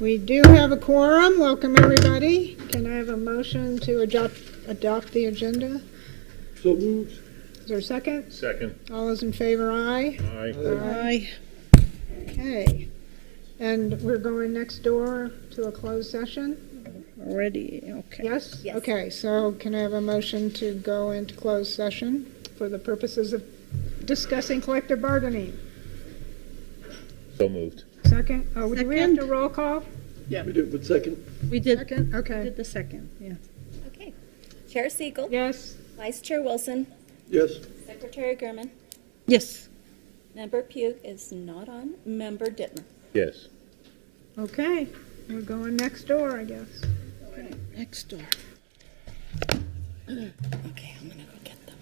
We do have a quorum. Welcome, everybody. Can I have a motion to adopt the agenda? So moved. Is there a second? Second. All those in favor, aye? Aye. Aye. Okay. And we're going next door to a closed session? Already, okay. Yes? Yes. Okay, so can I have a motion to go into closed session for the purposes of discussing collective bargaining? So moved. Second? Oh, do we have to Second. roll call? Yeah, We did, but second. we did, Second? we Okay. did the second, yeah. Okay. Chair Siegel. Yes? Vice Chair Wilson. Yes. Secretary Gurman. Yes. Member Pugh is not on. Member Dittmer. Yes. Okay. We're going next door, I guess. Next door. Okay, I'm gonna go get them.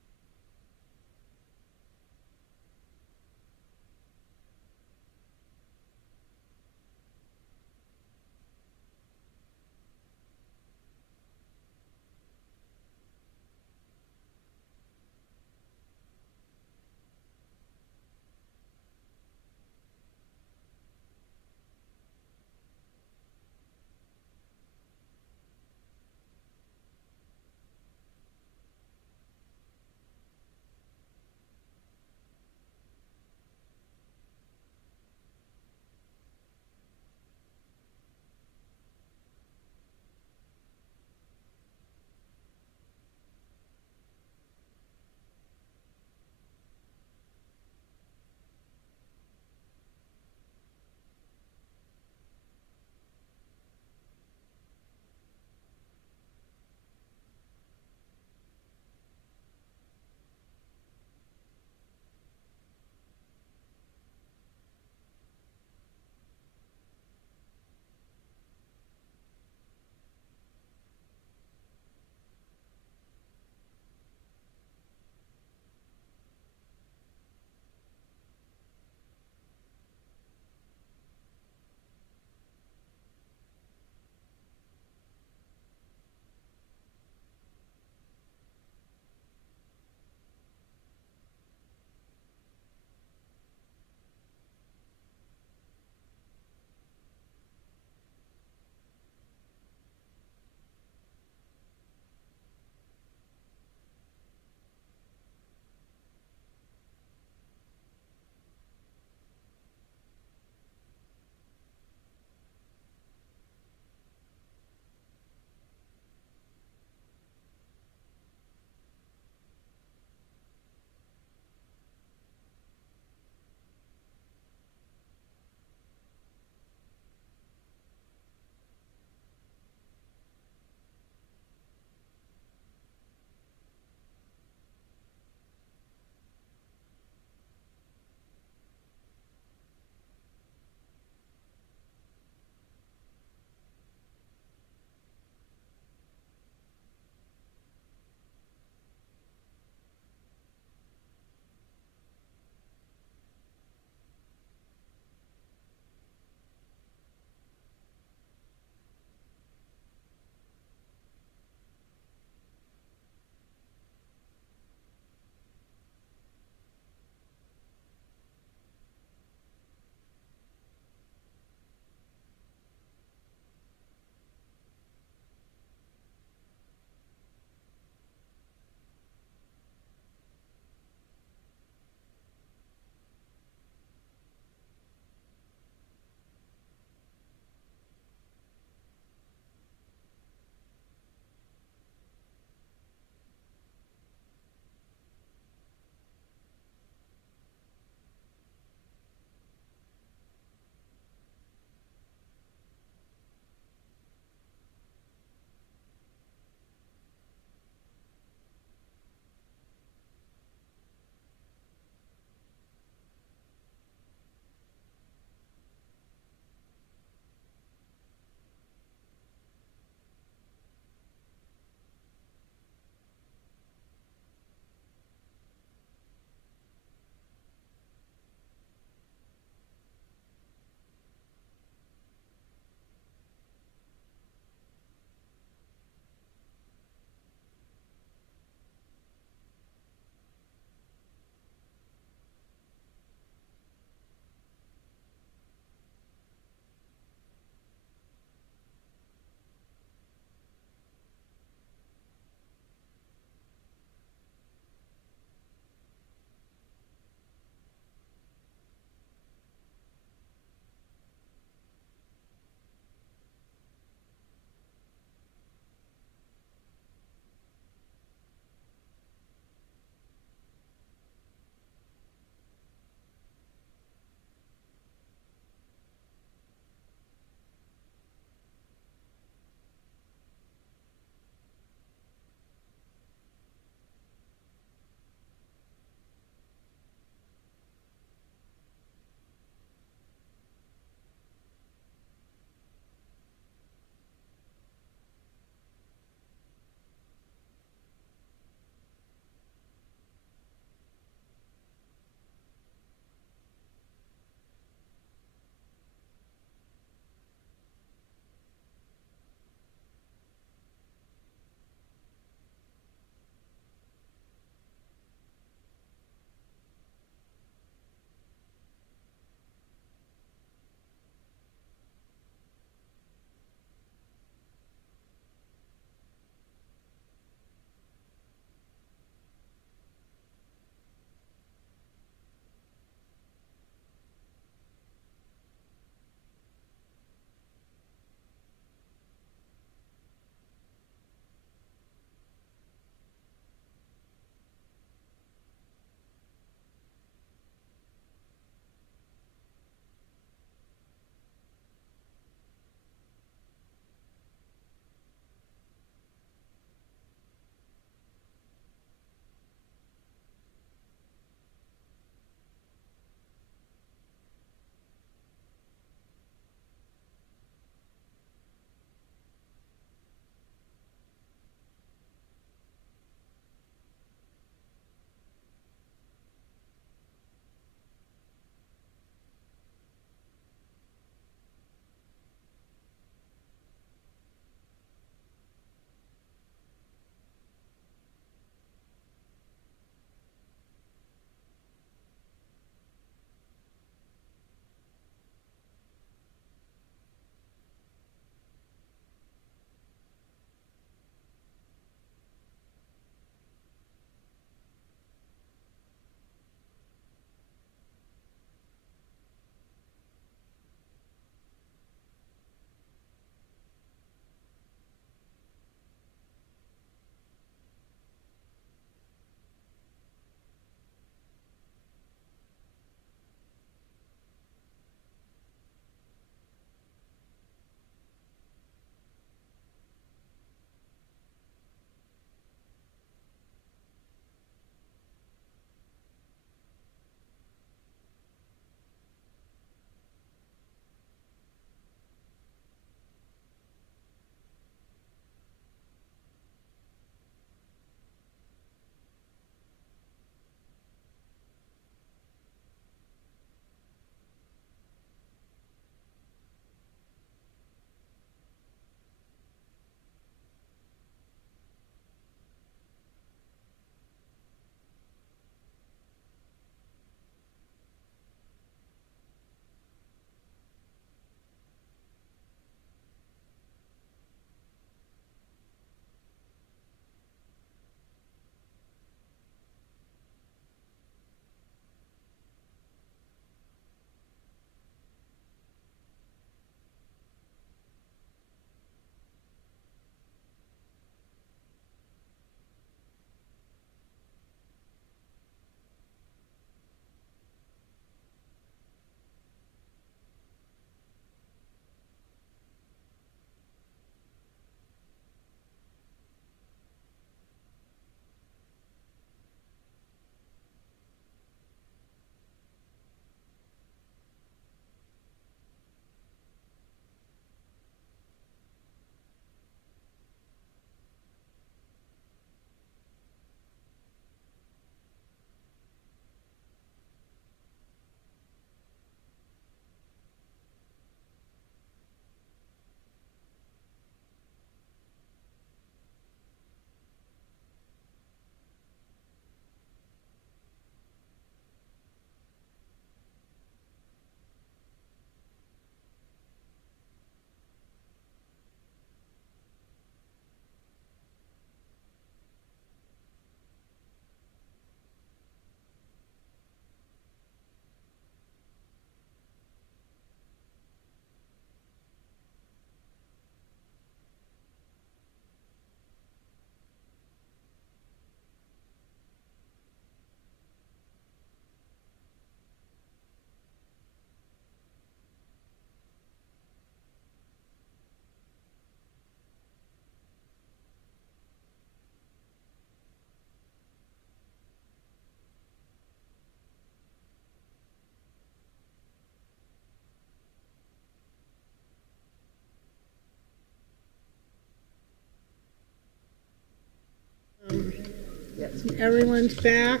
everyone's back.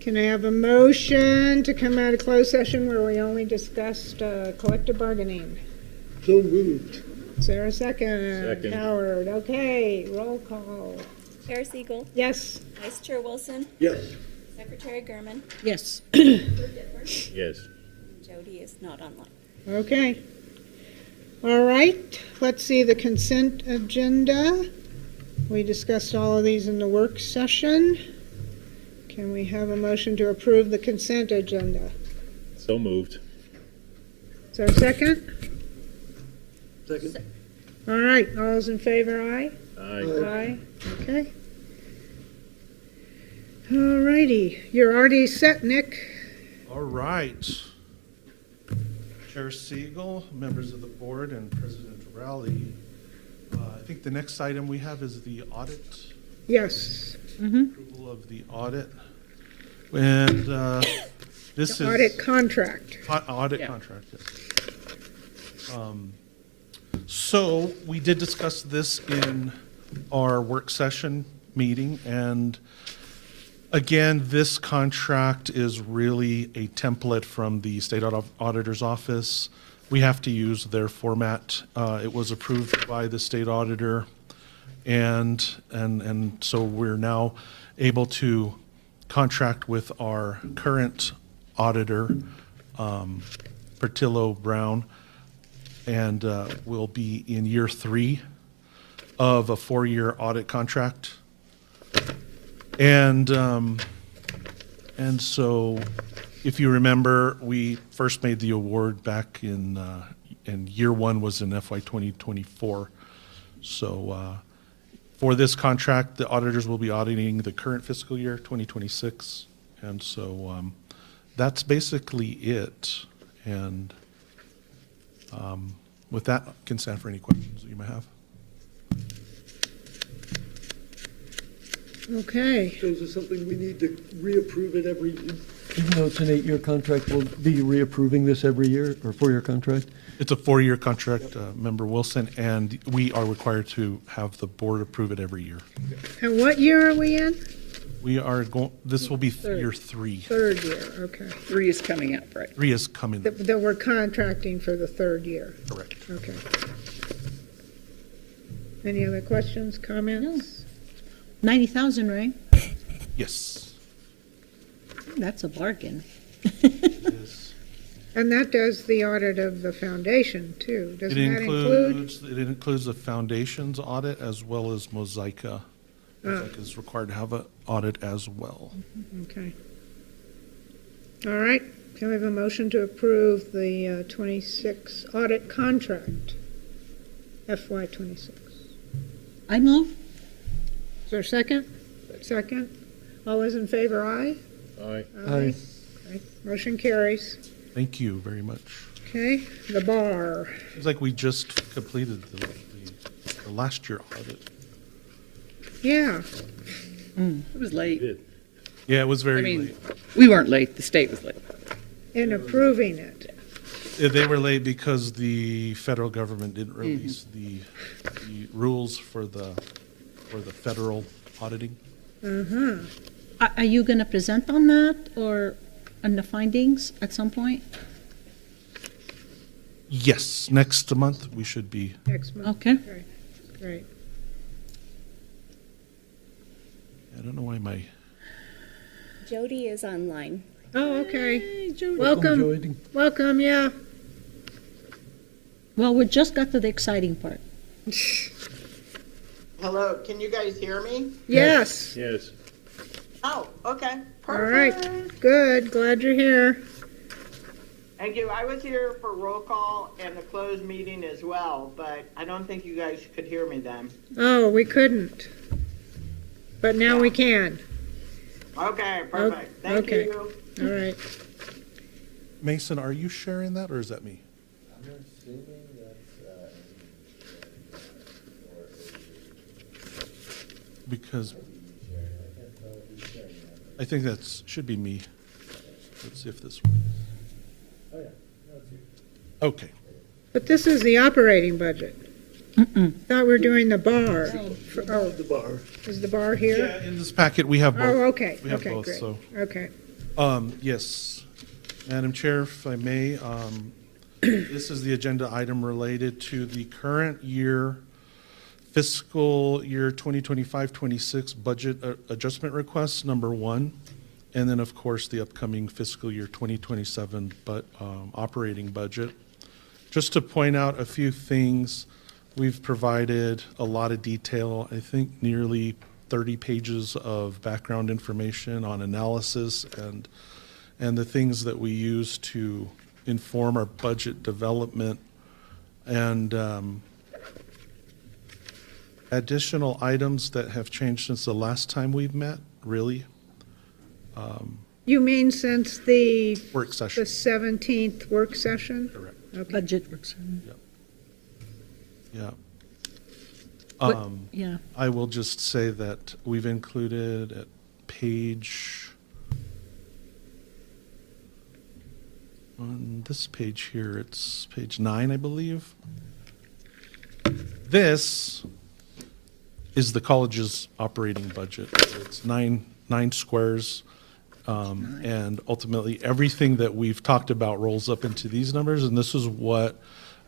Can I have a motion to come out of closed session where we only discussed collective bargaining? So moved. Is there a second? Second. Howard, okay, roll call. Chair Siegel, Yes, Vice Chair Wilson, Yes. Secretary Gurman, Yes. Yes. Jody is not online. okay. All right, let's see the consent agenda. We discussed all of these in the work session. Can we have a motion to approve the consent agenda? So moved. Is there a second? Second. All right, all those in favor, aye? Aye. Aye, okay. All righty, you're already set, Nick. All right. Chair Siegel, members of the board, and President Rowley, I think the next item we have is the audit, Yes, approval of the audit. And this is. audit contract. Audit contract, yes. So we did discuss this in our work session meeting, and again, this contract is really a template from the State Auditor's Office. We have to use their format. It was approved by the state auditor, and so we're now able to contract with our current auditor, Pertillo Brown, and we'll be in year 3 of a 4-year audit contract. And so, if you remember, we first made the award back in year 1 was in FY 2024. So, for this contract, the auditors will be auditing the current fiscal year, 2026. And so, that's basically it. And with that, I can stand for any questions that you might have. Okay, So is this something we need to reapprove it every, Even though it's an 8-year contract, we'll be reapproving this every year, or 4-year contract? It's a 4-year contract, Member Wilson, and we are required to have the board approve it every year. and what year are we in? We are going, this will be year 3. Third year, okay. 3 is coming up, right? 3 is coming, That we're contracting for the third year, correct. okay. Any other questions, comments? 90,000, right? Yes. That's a bargain. Yes. And that does the audit of the foundation too, It doesn't that include? includes the foundation's audit as well as Mosaica. Mosaica is required to have an audit as well. Okay. All right, can we have a motion to approve the 26 audit contract, FY 26? I move. Is there a second? Second. All those in favor, aye? Aye. Aye. Okay. Motion carries. Thank you very much. Okay, the bar. Seems like we just completed the last year audit. Yeah, It was late. Did. Yeah, it was I very mean, late. we weren't late, the state was late. in approving it. They were late because the federal government didn't release the rules for the federal auditing. Are you going to present on that or on the findings at some point? Yes, next month we should be. Next month. Okay. Great. I don't know why my. Jody is online. Oh, okay. Welcome, Welcome, Joy. welcome, yeah. Well, we just got to the exciting part. Hello, can you guys hear me? Yes. Yes. Oh, okay, All perfect. right, good, glad you're here. Thank you. I was here for roll call and the closed meeting as well, but I don't think you guys could hear me then. Oh, we couldn't. But now we can. Okay, perfect. Thank okay. you. All right. Mason, are you sharing that or is that me? Because I think that's should be me. Let's see if this works. Okay. But this is the operating budget. Thought we were doing the bar. Oh, The bar. is the bar here? Yeah, in this packet, we have both. Oh, okay, We have okay, both, great. so. Okay. Yes, Madam Chair, if I may, this is the agenda item related to the current year fiscal year 2025-26 budget adjustment request, number one, and then, of course, the upcoming fiscal year 2027 operating budget. Just to point out a few things, we've provided a lot of detail, I think nearly 30 pages of background information on analysis and the things that we use to inform our budget development. And additional items that have changed since the last time we've met, really, You mean since the work the session. 17th work session? Correct. Okay. Budget works. Yeah. What- Yeah. I will just say that we've included at page, on this page here, it's page 9, I believe. This is the college's operating budget. It's nine squares. And ultimately, everything that we've talked about rolls up into these numbers, and this is what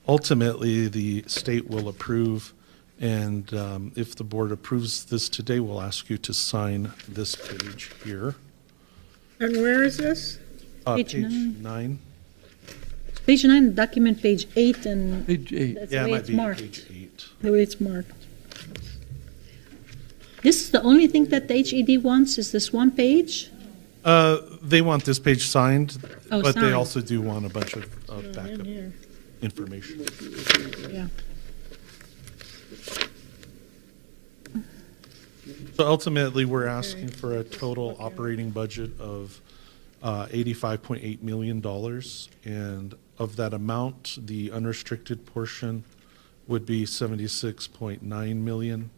ultimately the state will approve. And if the board approves this today, we'll ask you to sign this page here. And where is this? Page Page nine. 9. Page 9, document page 8, and Page 8. that's Yeah, the it way might it's be marked. page 8. The way it's marked. This is the only thing that the HED wants, is this one page? They want this page signed, Oh, but they signed. also do want a bunch of backup here. information. Yeah. So ultimately, we're asking for a total operating budget of $85.8 million. And of that amount, the unrestricted portion would be $76.9 million.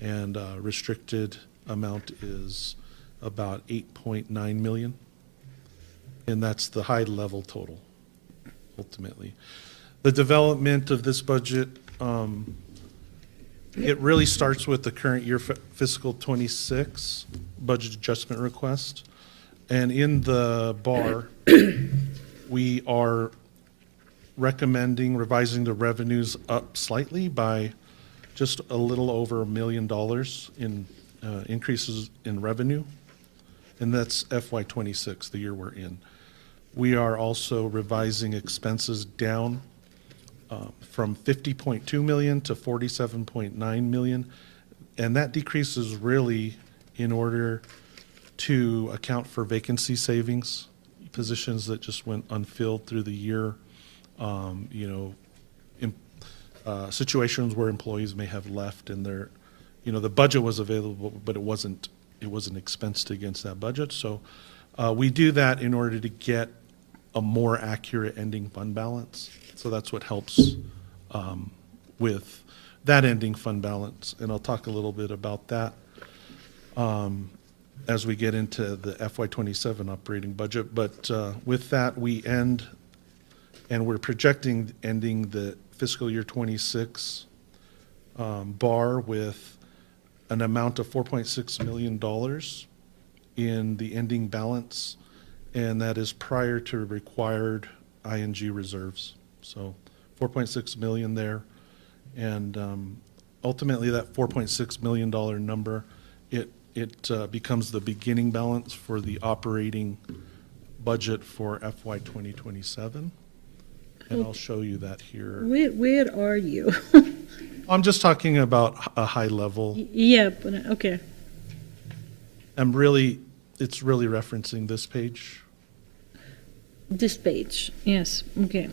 And restricted amount is about $8.9 million. And that's the high level total, ultimately. The development of this budget, it really starts with the current year fiscal 26 budget adjustment request. And in the bar, we are recommending revising the revenues up slightly by just a little over $1 million in increases in revenue. And that's FY 26, the year we're in. We are also revising expenses down from 50.2 million to 47.9 million. And that decrease is really in order to account for vacancy savings, positions that just went unfilled through the year, situations where employees may have left and their, the budget was available, but it wasn't expensed against that budget. So we do that in order to get a more accurate ending fund balance. So that's what helps with that ending fund balance. And I'll talk a little bit about that as we get into the FY27 operating budget. But with that, we end, and we're projecting ending the fiscal year 26 bar with an amount of $4.6 million in the ending balance, and that is prior to required ING reserves. So 4.6 million there, and ultimately that $4.6 million number, it becomes the beginning balance for the operating budget for FY 2027, and I'll show you that here. Where are you? I'm just talking about a high level. Yeah, but, okay. It's really referencing this page. This page, yes, okay.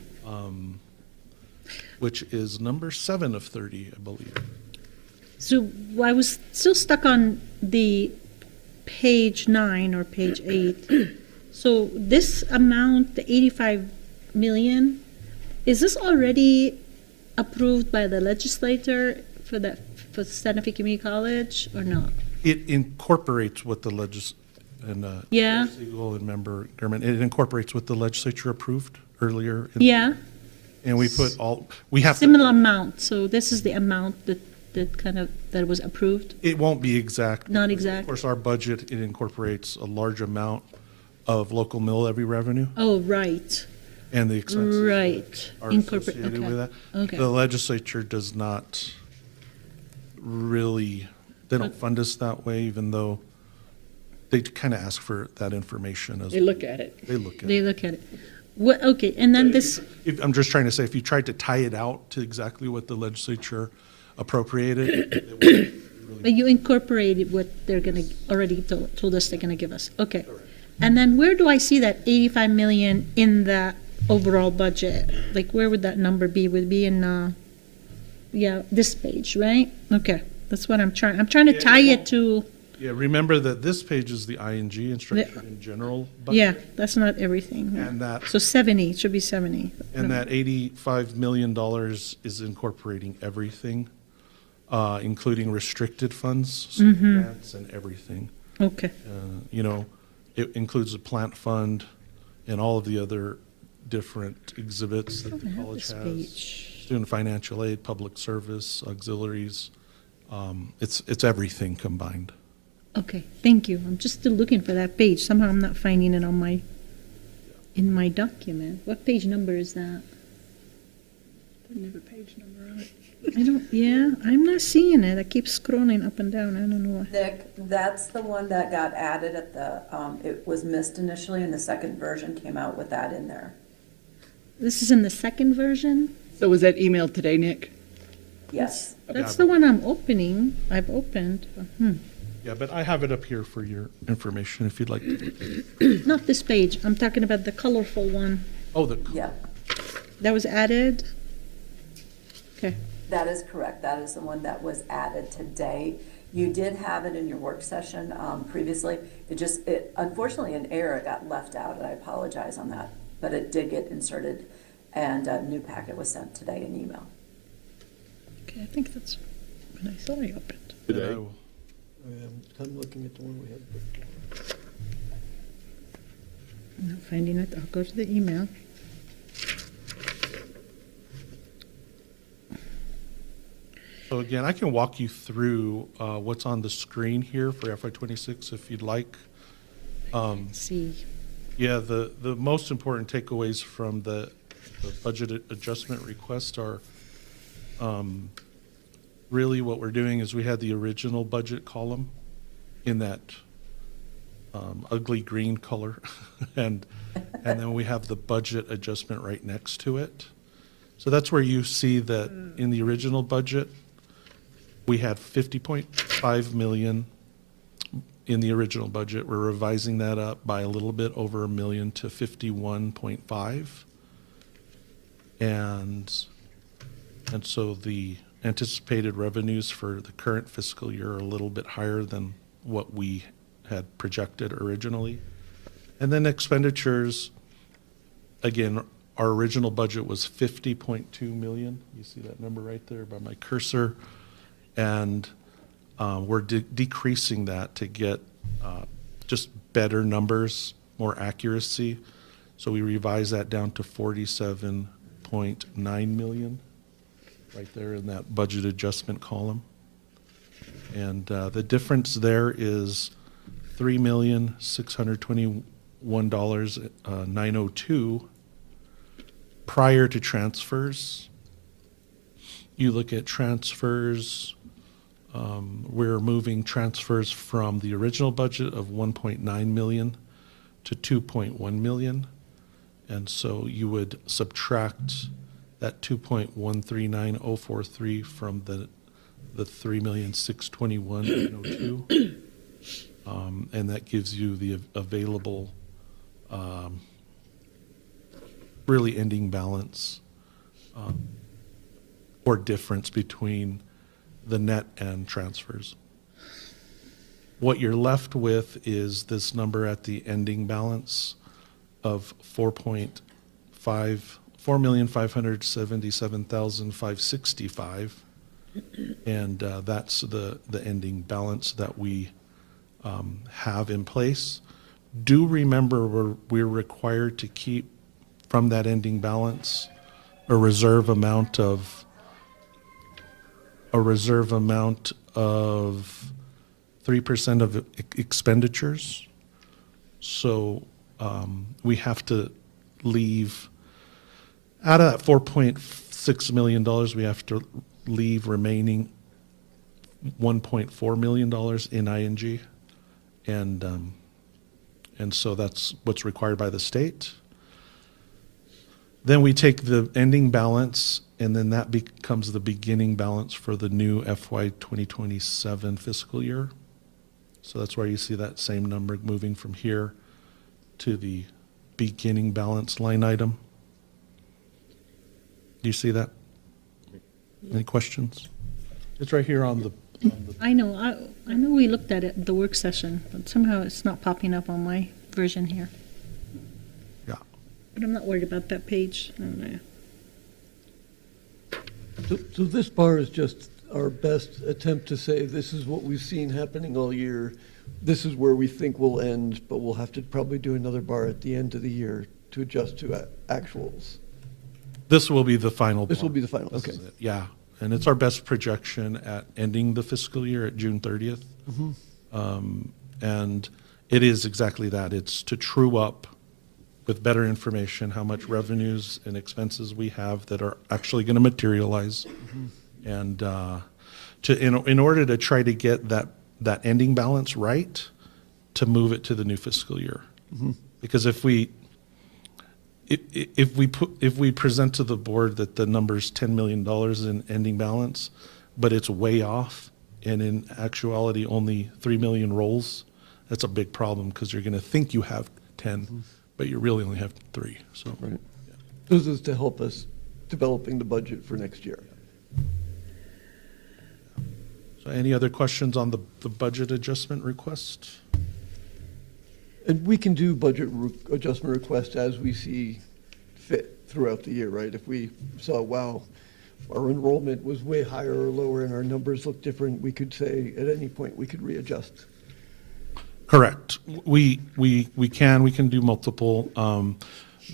Which is number 7 of 30, I believe. So I was still stuck on the page 9 or page 8. So this amount, the 85 million, is this already approved by the legislator for Santa Fe Community College or not? It incorporates what the Yeah. Siegel and member German, it incorporates what the legislature approved earlier. Yeah, And we put we have to, Similar amount, so this is the amount that was approved, it won't be exact. not Of exact? course, our budget, it incorporates a large amount of local mill levy revenue Oh, right, and the expenses that right. are Incorporate, associated okay. with that. Okay. The legislature does not really, they don't fund us that way, even though they kind of ask for that information as They look at it. they look at They it. look at it. What, okay, and then this, I'm just trying to say, if you tried to tie it out to exactly what the legislature appropriated, it would but you incorporated what they're gonna, already told us they're gonna give us, okay. And then where do I see that 85 million in the overall budget? Like, where would that number be? Would it be in, yeah, this page, right? Okay, that's what I'm trying to tie it to, Yeah, remember that this page is the ING instructed in general budget. yeah, that's not everything. yeah. And that, So 70, it should be 70. and that $85 million is incorporating everything, including restricted funds, so grants and everything. Okay, You know, it includes the plant fund and all of the other different exhibits that the I have college this has. page. Student financial aid, public service, auxiliaries, it's everything combined. Okay, thank you. I'm just still looking for that page. Somehow I'm not finding it on in my document. What page number is that? Doesn't have a page number on it. I don't, yeah, I'm not seeing it. I keep scrolling up and down. I don't know why. Nick, that's the one that got added at the, it was missed initially, and the second version came out with that in there. This is in the second version? So was that emailed today, Nick? Yes. That's the one I'm opening. I've opened. Yeah, but I have it up here for your information if you'd like to. Not this page. I'm talking about the colorful one Oh, the, Yeah, that was added. Okay, that is correct. That is the one that was added today. You did have it in your work session, previously. It unfortunately, an error got left out, and I apologize on that. But it did get inserted, and a new packet was sent today in email. okay, I think that's what I thought I opened. Today? I'm looking at the one we had before. I'm not finding it. I'll go to the email. So again, I can walk you through what's on the screen here for FY26 if you'd like. Let's see. Yeah, the most important takeaways from the budget adjustment request are really what we're doing is we had the original budget column in that ugly green color, and then we have the budget adjustment right next to it. So that's where you see that in the original budget, we had 50.5 million in the original budget. We're revising that up by a little bit over a million to 51.5. And so the anticipated revenues for the current fiscal year are a little bit higher than what we had projected originally. And then expenditures, again, our original budget was 50.2 million. You see that number right there by my cursor. And we're decreasing that to get just better numbers, more accuracy. So we revised that down to 47.9 million, right there in that budget adjustment column. And the difference there is $3,621,902 prior to transfers. You look at transfers, we're moving transfers from the original budget of 1.9 million to 2.1 million. And so you would subtract that 2.139043 from the 3,621,902. And that gives you the available, really ending balance or difference between the net and transfers. What you're left with is this number at the ending balance of 4,577,565. And that's the ending balance that we have in place. Do remember we're required to keep from that ending balance a reserve amount of 3% of expenditures. So we have to leave, out of that $4.6 million, we have to leave remaining $1.4 million in ING. And so that's what's required by the state. Then we take the ending balance, and then that becomes the beginning balance for the new FY 2027 fiscal year. So that's where you see that same number moving from here to the beginning balance line item. Do you see that? Any questions? It's right here on the I know, I know we looked at it, the work session, but somehow it's not popping up on my version here. yeah. But I'm not worried about that page. I don't know. So this bar is just our best attempt to say, this is what we've seen happening all year. This is where we think we'll end, but we'll have to probably do another bar at the end of the year to adjust to actuals. This will be the final. This will bar. be the final, This okay. is it, yeah, and it's our best projection at ending the fiscal year at June 30th. And it is exactly that. It's to true up with better information how much revenues and expenses we have that are actually going to materialize. And in order to try to get that ending balance right, to move it to the new fiscal year. Because if we present to the board that the number's $10 million in ending balance, but it's way off, and in actuality only 3 million rolls, that's a big problem, because you're going to think you have 10, but you really only have 3. So Right. This is to help us developing the budget for next year. So any other questions on the budget adjustment request? And we can do budget adjustment requests as we see fit throughout the year, right? If we saw, wow, our enrollment was way higher or lower and our numbers look different, we could say at any point we could readjust. Correct. We can do multiple.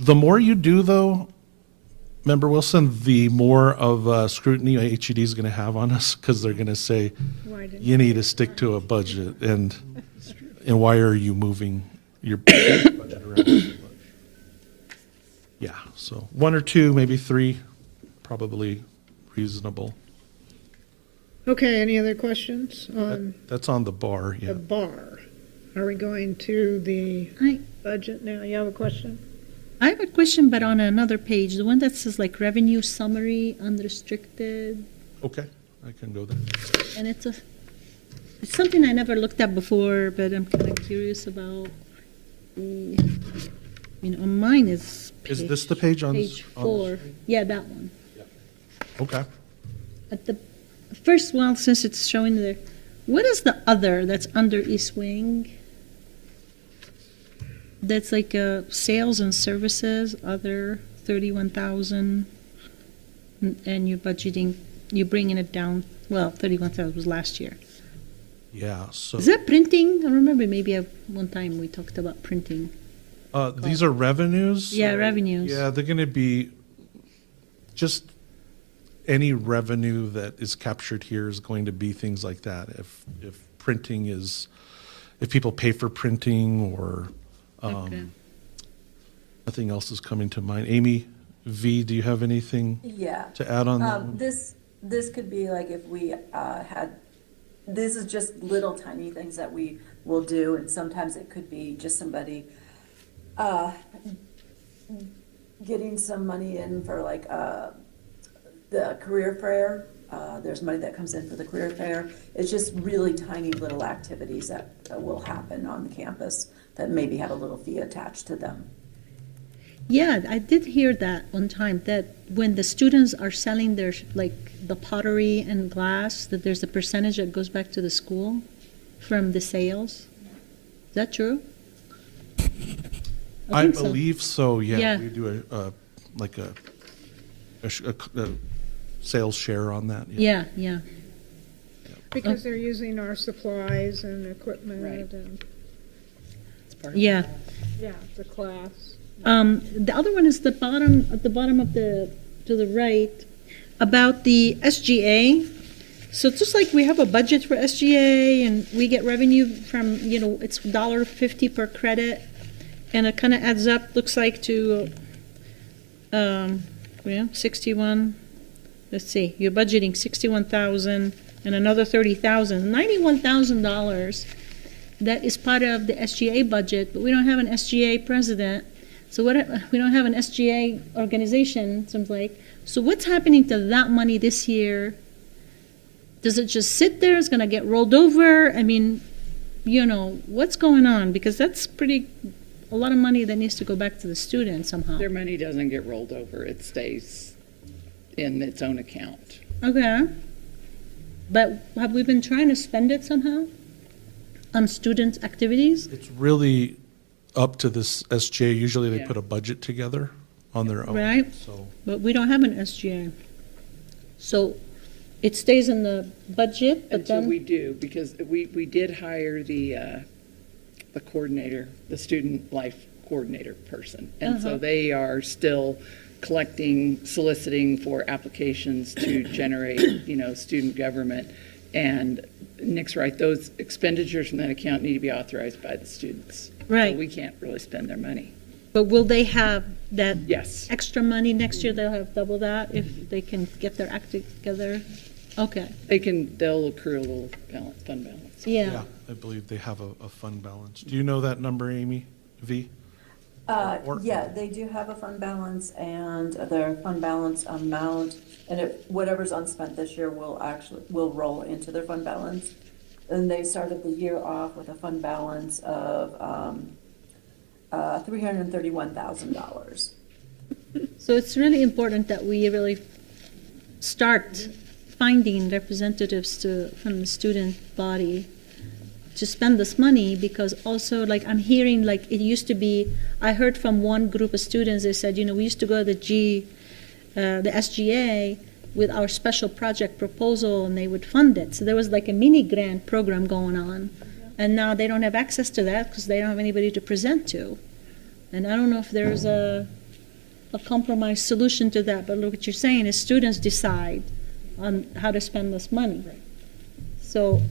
The more you do, though, Member Wilson, the more of scrutiny HED is going to have on us, because they're going to say, Why didn't you need to stick to a budget, and why are you moving your budget around? Yeah, so 1 or 2, maybe 3, probably reasonable. Okay, any other questions on That's on the bar, yeah. the bar? Are we going to the I budget now? You have a question? have a question, but on another page, the one that says like revenue summary, unrestricted, Okay, I can go there. and it's something I never looked at before, but I'm kind of curious about. On mine is Is this the page on? page on the 4. screen? Yeah, that one. Okay. At the first, well, since it's showing there, what is the other that's under East Wing? That's like sales and services, other 31,000, and you're bringing it down. Well, 31,000 was last year. Yeah, so. Is that printing? I remember maybe one time we talked about printing. These are revenues? Yeah, revenues. Yeah, they're going to be just any revenue that is captured here is going to be things like that. If printing is, if people pay for printing, or Okay. nothing else is coming to mind. Amy V, do you have anything Yeah. to add on that one? This could be like if we this is just little tiny things that we will do, and sometimes it could be just somebody getting some money in for like the career fair. There's money that comes in for the career fair. It's just really tiny little activities that will happen on the campus that maybe have a little fee attached to them. Yeah, I did hear that one time, that when the students are selling their, like, the pottery and glass, that there's a percentage that goes back to the school from the sales. Is that true? I think so. believe so, yeah. Yeah. We do a sales share on that. Yeah, yeah. Because they're using our supplies and equipment Right. and, Yeah. yeah, the class. The other one is at the bottom of the to the right, about the SGA. So it's just like we have a budget for SGA and we get revenue from, it's $1.50 per credit. And it kind of adds up, looks like to, 61, let's see, you're budgeting 61,000 and another 30,000, $91,000. That is part of the SGA budget, but we don't have an SGA president. So we don't have an SGA organization, seems like. So what's happening to that money this year? Does it just sit there? It's going to get rolled over? I mean, what's going on? Because that's a lot of money that needs to go back to the student somehow. Their money doesn't get rolled over. It stays in its own account. Okay. But have we been trying to spend it somehow on student activities? It's really up to this SGA. Usually they Yeah. put a budget together on their own. Right. So But we don't have an SGA. So it stays in the budget, but Until then... we do, because we did hire the coordinator, the student life coordinator person. And so they are still collecting, soliciting for applications to generate, student government. And Nick's right, those expenditures from that account need to be authorized by the students. Right. So we can't really spend their money. But will they have that Yes. extra money next year? They'll have double that if they can get their act together? Okay, They'll accrue a little fund balance. yeah. I believe they have a fund balance. Do you know that number, Amy V? Or- Yeah, they do have a fund balance, and their fund balance amount, and whatever's unspent this year will roll into their fund balance. And they started the year off with a fund balance of $331,000. So it's really important that we really start finding representatives from the student body to spend this money, because also, like, I'm hearing, like, it used to be, I heard from one group of students, they said, we used to go to the SGA with our special project proposal and they would fund it. So there was like a mini grant program going on. And now they don't have access to that because they don't have anybody to present to. And I don't know if there's a compromise solution to that, but look, what you're saying is students decide on how to spend this money. So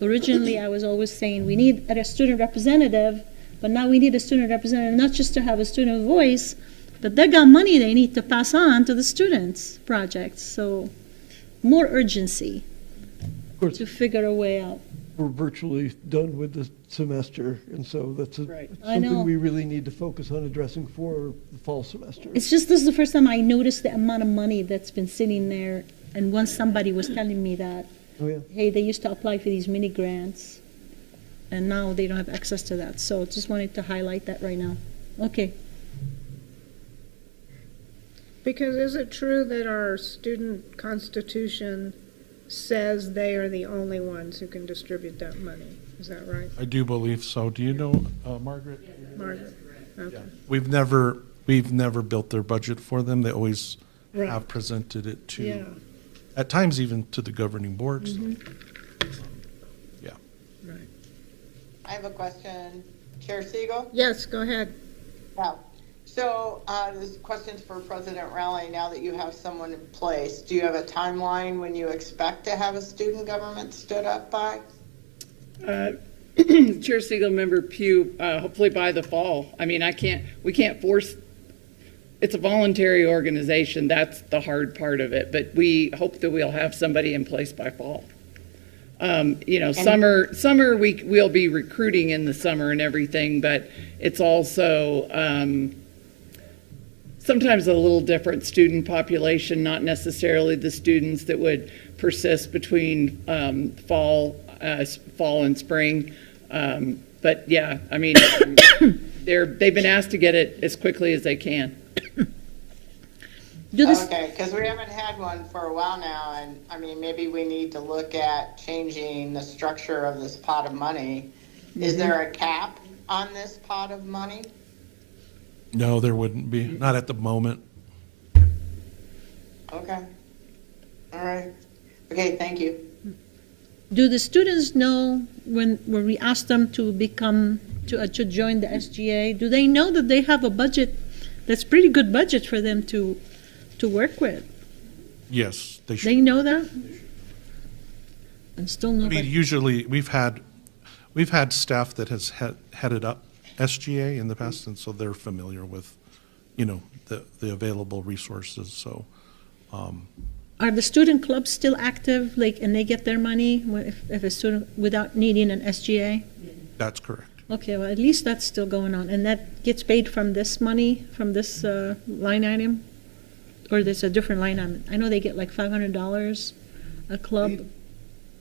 originally I was always saying we need a student representative, but now we need a student representative not just to have a student voice, but they got money they need to pass on to the students' projects. So more urgency Of course, to figure a way out. we're virtually done with the semester, and so that's Right. I know. something we really need to focus on addressing for the fall semester. It's just this is the first time I noticed the amount of money that's been sitting there. And once somebody was telling me that, Oh, yeah. hey, they used to apply for these mini grants, and now they don't have access to that. So just wanted to highlight that right now. Okay. Because is it true that our student constitution says they are the only ones who can distribute that money? Is that right, I do believe so. Do you know, Margaret? Margaret? Okay. We've never built their budget for them. They always Right. have presented it to, Yeah. at times even to the governing boards. Yeah. Right. I have a question. Chair Siegel? Yes, go ahead. Yeah. So this question's for President Rowley. Now that you have someone in place, do you have a timeline when you expect to have a student government stood up by? Chair Siegel, Member Pugh, hopefully by the fall. I mean, we can't force, it's a voluntary organization. That's the hard part of it. But we hope that we'll have somebody in place by fall. Summer we'll be recruiting in the summer and everything, but it's also sometimes a little different student population, not necessarily the students that would persist between fall and spring. But yeah, I mean, they've been asked to get it as quickly as they can. Okay, because we haven't had one for a while now, and I mean, maybe we need to look at changing the structure of this pot of money. Is there a cap on this pot of money? No, there wouldn't be, not at the moment. Okay. All right. Okay, thank you. Do the students know when we ask them to join the SGA? Do they know that they have a budget that's pretty good budget for them to to work with. Yes, they should. They know that? And still I mean, nobody. usually, we've had staff that has headed up SGA in the past, and so they're familiar with, the available resources, so. Are the student clubs still active, and they get their money if a student, without needing an SGA? That's correct. Okay, well, at least that's still going on, and that gets paid from this money, from this line item? Or there's a different line item? I know they get like $500 a club.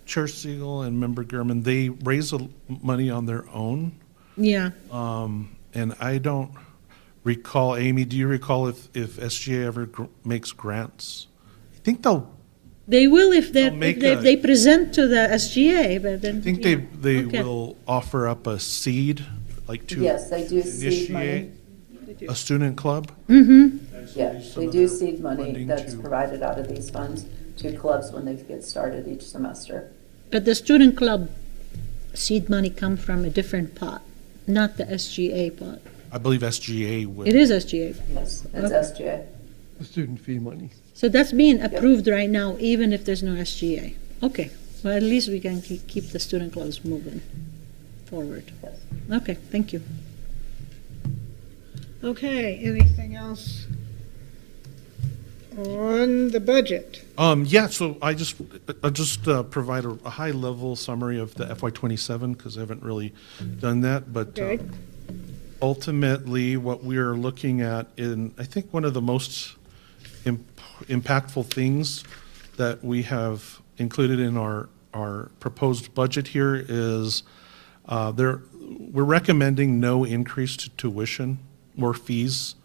Chair Siegel and Member Gurman, they raise money on their own, Yeah, and I don't recall, Amy, do you recall if SGA ever makes grants? I think they will if They'll make they present to the SGA, but then. I think yeah. they Okay. will offer up a seed, like to Yes, they do seed money. initiate a student club. Yeah, Some they of do their seed money funding that's to- provided out of these funds to clubs when they get started each semester. But the student club seed money come from a different pot, not the SGA pot. I believe SGA will. It is SGA. Yes, it's Okay. SGA. The student fee money. So that's being approved right now, even if there's no SGA. Okay, well, at least we can keep the student clubs moving forward. Yes. Okay, thank you. Okay, anything else on the budget? Yeah, so I'll just provide a high-level summary of the FY27, because I haven't really done that, but Okay. ultimately, what we are looking at I think one of the most impactful things that we have included in our proposed budget here is we're recommending no increase to tuition or fees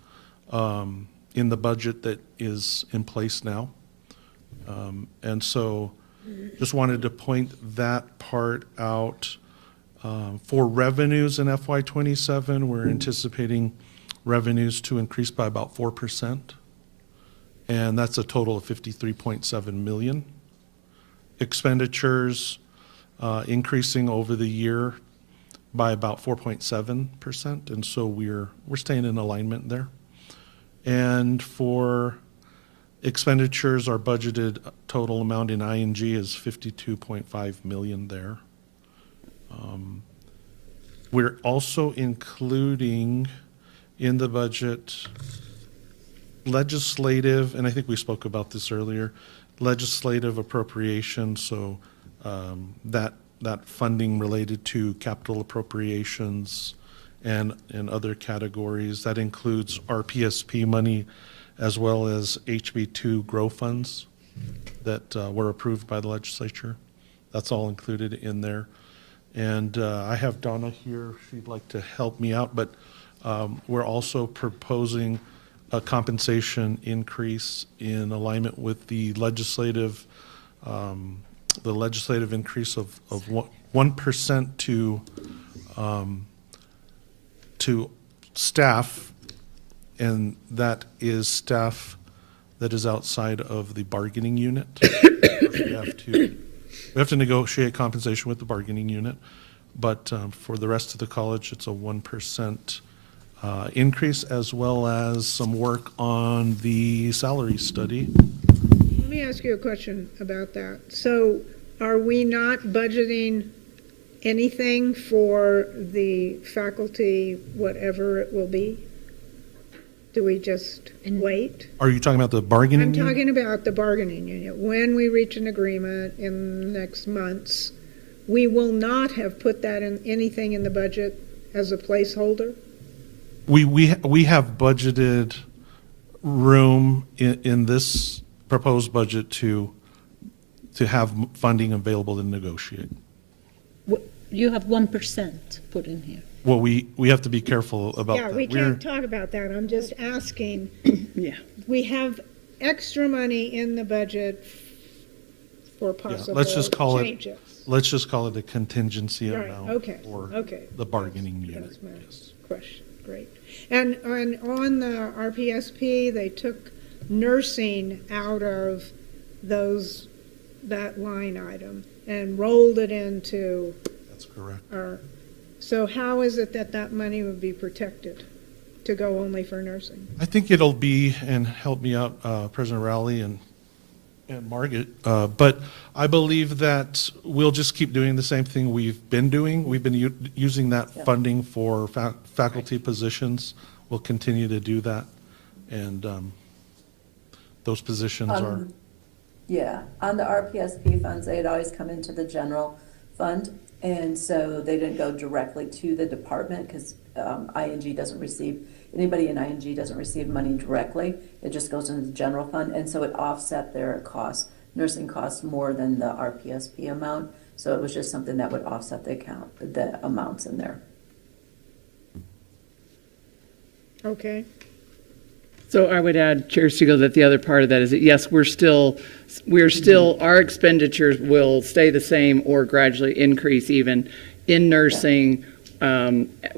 in the budget that is in place now. And so just wanted to point that part out. For revenues in FY27, we're anticipating revenues to increase by about 4%. And that's a total of 53.7 million. Expenditures increasing over the year by about 4.7%, and so we're staying in alignment there. And for expenditures, our budgeted total amount in ING is 52.5 million there. We're also including in the budget legislative, and I think we spoke about this earlier, legislative appropriation, so that funding related to capital appropriations and other categories. That includes RPSP money as well as HB2 grow funds that were approved by the legislature. That's all included in there. And I have Donna here, she'd like to help me out, but we're also proposing a compensation increase in alignment with the legislative increase of 1% to staff, and that is staff that is outside of the bargaining unit. We have to negotiate compensation with the bargaining unit, but for the rest of the college, it's a 1% increase, as well as some work on the salary study. Let me ask you a question about that. So are we not budgeting anything for the faculty, whatever it will be? Do we just wait? Are you talking about the bargaining I'm unit? talking about the bargaining unit. When we reach an agreement in the next months, we will not have put that in anything in the budget as a placeholder? We have budgeted room in this proposed budget to have funding available to negotiate. You have 1% put in here. Well, we have to be careful about Yeah, that. we can't talk about that. I'm just asking. Yeah. We have extra money in the budget for possible let's just call changes. Let's just call it a contingency Right, amount okay, for okay. the bargaining unit. That's my Yes. question. Great. And on the RPSP, they took nursing out of that line item and rolled it into That's correct. our, so how is it that money would be protected? to go only for nursing? I think it'll be, and help me out, President Rowley and Margaret, but I believe that we'll just keep doing the same thing we've been doing. We've been using that Yep. funding for faculty positions. We'll continue to do that. And those positions are, Yeah, on the RPSP funds, they had always come into the general fund, and so they didn't go directly to the department, because ING doesn't receive, anybody in ING doesn't receive money directly, it just goes into the general fund, and so it offset their costs, nursing costs more than the RPSP amount, so it was just something that would offset the amounts in there. Okay, So I would add, Chair Stegall, that the other part of that is that, yes, we're still, our expenditures will stay the same or gradually increase even in nursing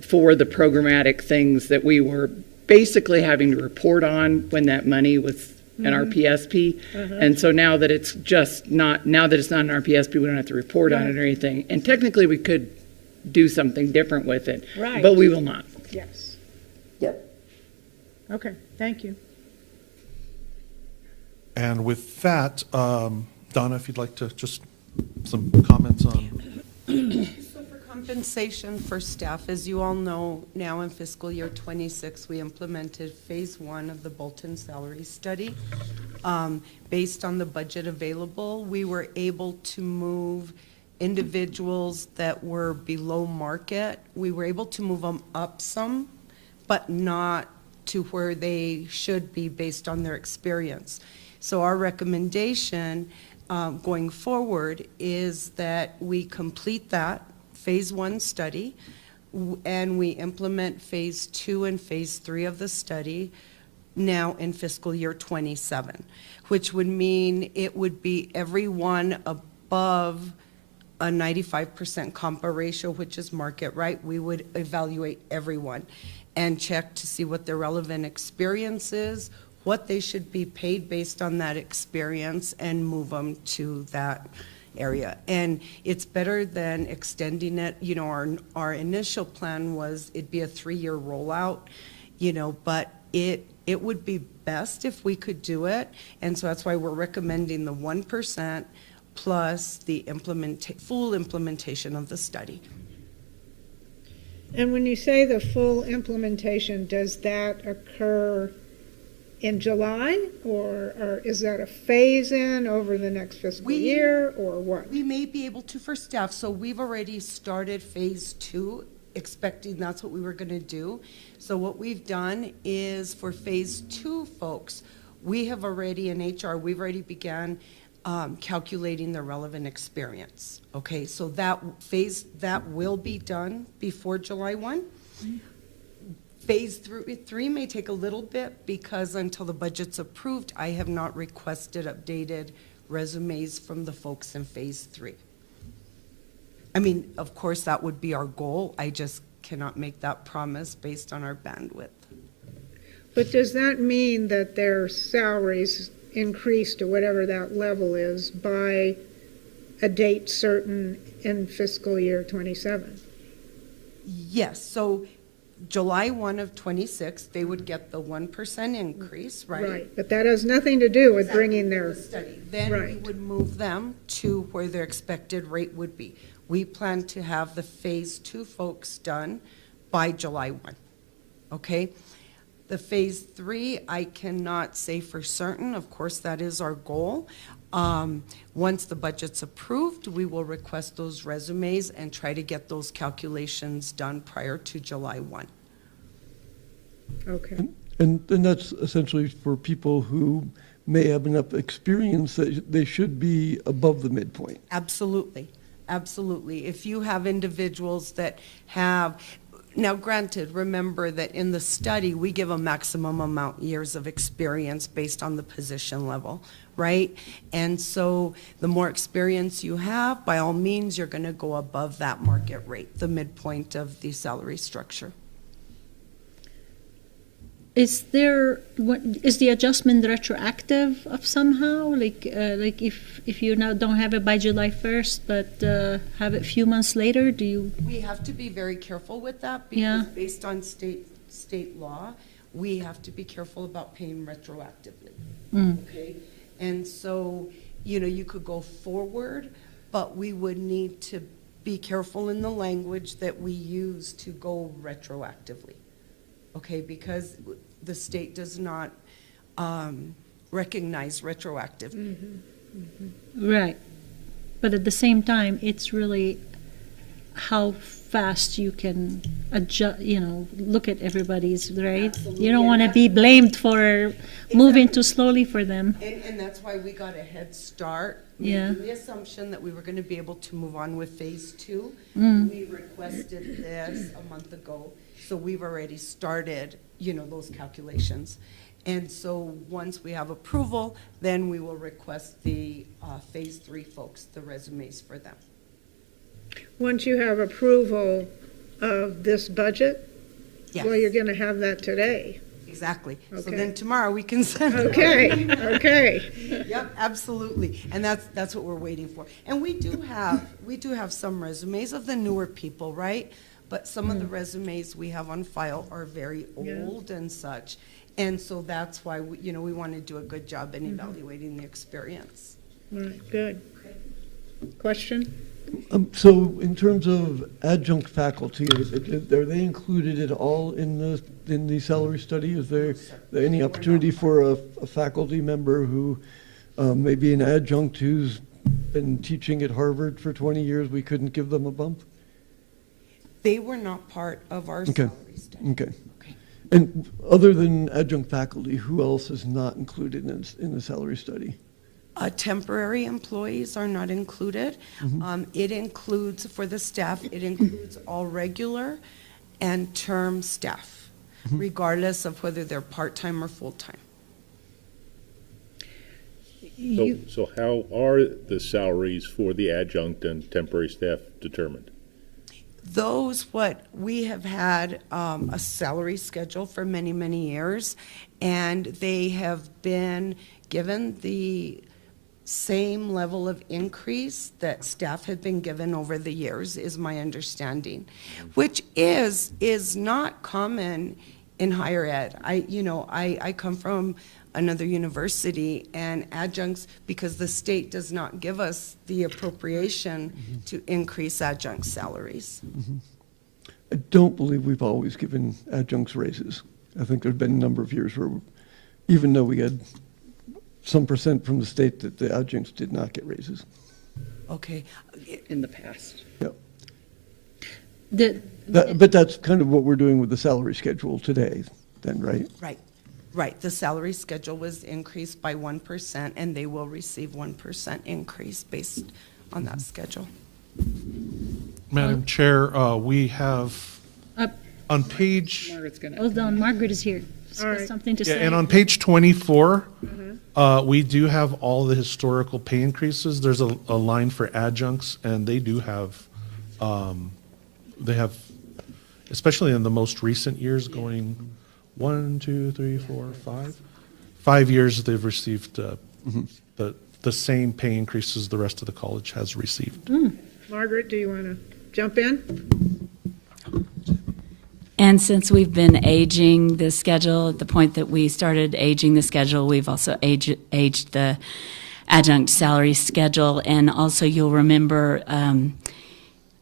for the programmatic things that we were basically having to report on when that money was an RPSP. And so now that it's just not, now that it's not an RPSP, we don't have to report on it or anything. And technically, we could do something different with it, Right. but we will not. yes. Yep. Okay, thank you. and with that, Donna, if you'd like to just, some comments on, So for compensation for staff, as you all know, now in fiscal year '26, we implemented phase 1 of the Bolton salary study. Based on the budget available, we were able to move individuals that were below market. We were able to move them up some, but not to where they should be based on their experience. So our recommendation going forward is that we complete that phase 1 study and we implement phase 2 and phase 3 of the study now in fiscal year '27, which would mean it would be everyone above a 95% compa ratio, which is market, right? We would evaluate everyone and check to see what their relevant experience is, what they should be paid based on that experience, and move them to that area. And it's better than extending it. You know, our initial plan was it'd be a 3-year rollout, you know, but it would be best if we could do it. And so that's why we're recommending the 1% plus the full implementation of the study. And when you say the full implementation, does that occur in July, or is that a phase-in over the next fiscal year, or what? We may be able to for staff, so we've already started phase 2, expecting that's what we were gonna do. So what we've done is for phase 2 folks, we have already in HR, we've already began calculating the relevant experience. Okay, so that will be done before July 1. Phase 3 may take a little bit because until the budget's approved, I have not requested updated resumes from the folks in phase 3. I mean, of course, that would be our goal. I just cannot make that promise based on our bandwidth. But does that mean that their salaries increase to whatever that level is by a date certain in fiscal year '27? Yes, so July 1 of '26, they would get the 1% increase, right? Right, but that has nothing to do with bringing their, Study. Then we Right. would move them to where their expected rate would be. We plan to have the phase 2 folks done by July 1, okay? The phase 3, I cannot say for certain. Of course, that is our goal. Once the budget's approved, we will request those resumes and try to get those calculations done prior to July 1. okay. And that's essentially for people who may have enough experience that they should be above the midpoint. Absolutely, absolutely. If you have individuals that have, now granted, remember that in the study, we give a maximum amount years of experience based on the position level, right? And so the more experience you have, by all means, you're gonna go above that market rate, the midpoint of the salary structure. Is the adjustment retroactive of somehow? Like if you now don't have it by July 1st, but have it a few months later, do you? We have to be very careful with that Yeah. because based on state state law, we have to be careful about paying retroactively. Okay? And so, you could go forward, but we would need to be careful in the language that we use to go retroactively. Okay, because the state does not recognize retroactive. Right. But at the same time, it's really how fast you can adjust, look at everybody's, right? You don't want to be blamed for moving too slowly for them. And that's why we got a head start. Yeah. Making the assumption that we were going to be able to move on with phase 2. We requested this a month ago, so we've already started, those calculations. And so once we have approval, then we will request the phase 3 folks, the resumes for them. Once you have approval of this budget, Yes. well, you're going to have that today. Exactly. So Okay. then tomorrow we can send it. Okay. Yep, absolutely. And that's what we're waiting for. And we do have some resumes of the newer people, right? But some of the resumes we have on file are very old and such. And so that's why we want to do a good job in evaluating the experience. All right, good. Question? So in terms of adjunct faculty, are they included at all in the salary study? Is there any opportunity for a faculty member who may be an adjunct who's been teaching at Harvard for 20 years, we couldn't give them a bump? They were not part of our salary study. Okay. And other than adjunct faculty, who else is not included in the salary study? Temporary employees are not included. It includes, for the staff, it includes all regular and term staff, regardless of whether they're part-time or full-time. So how are the salaries for the adjunct and temporary staff determined? What we have had a salary schedule for many, many years, and they have been given the same level of increase that staff had been given over the years, is my understanding, which is not common in higher ed. I come from another university, and adjuncts, because the state does not give us the appropriation to increase adjunct salaries. I don't believe we've always given adjuncts raises. I think there've been a number of years where, even though we had some percent from the state, that the adjuncts did not get raises. Okay, in the past. Yep. But that's kind of what we're doing with the salary schedule today, then, right? Right. The salary schedule was increased by 1%, and they will receive 1% increase based on that schedule. Madam Chair, we have on page, Margaret's gonna. Hold on, Margaret is here. All right. Something to yeah, say. and on page 24, we do have all the historical pay increases. There's a line for adjuncts, and they do have, they have, especially in the most recent years, going 1, 2, 3, 4, 5. 5 years they've received the same pay increases the rest of the college has received. Margaret, do you want to jump in? And since we've been aging the schedule, at the point that we started aging the schedule, we've also aged the adjunct salary schedule. And also, you'll remember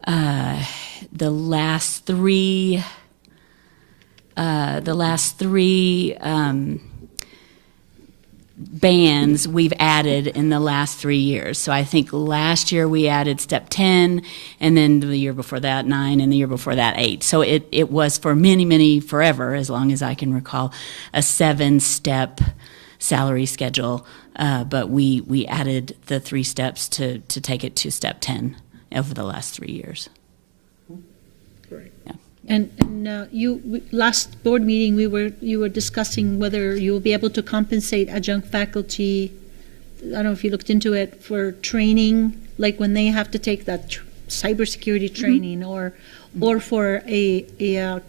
the last three bands we've added in the last 3 years. So I think last year we added step 10, and then the year before that 9, and the year before that 8. So it was for many, forever, as long as I can recall, a 7-step salary schedule. But we added the 3 steps to take it to step 10 over the last 3 years. Great. Yeah. And last board meeting, you were discussing whether you will be able to compensate adjunct faculty. I don't know if you looked into it for training, like when they have to take that cybersecurity training, or for a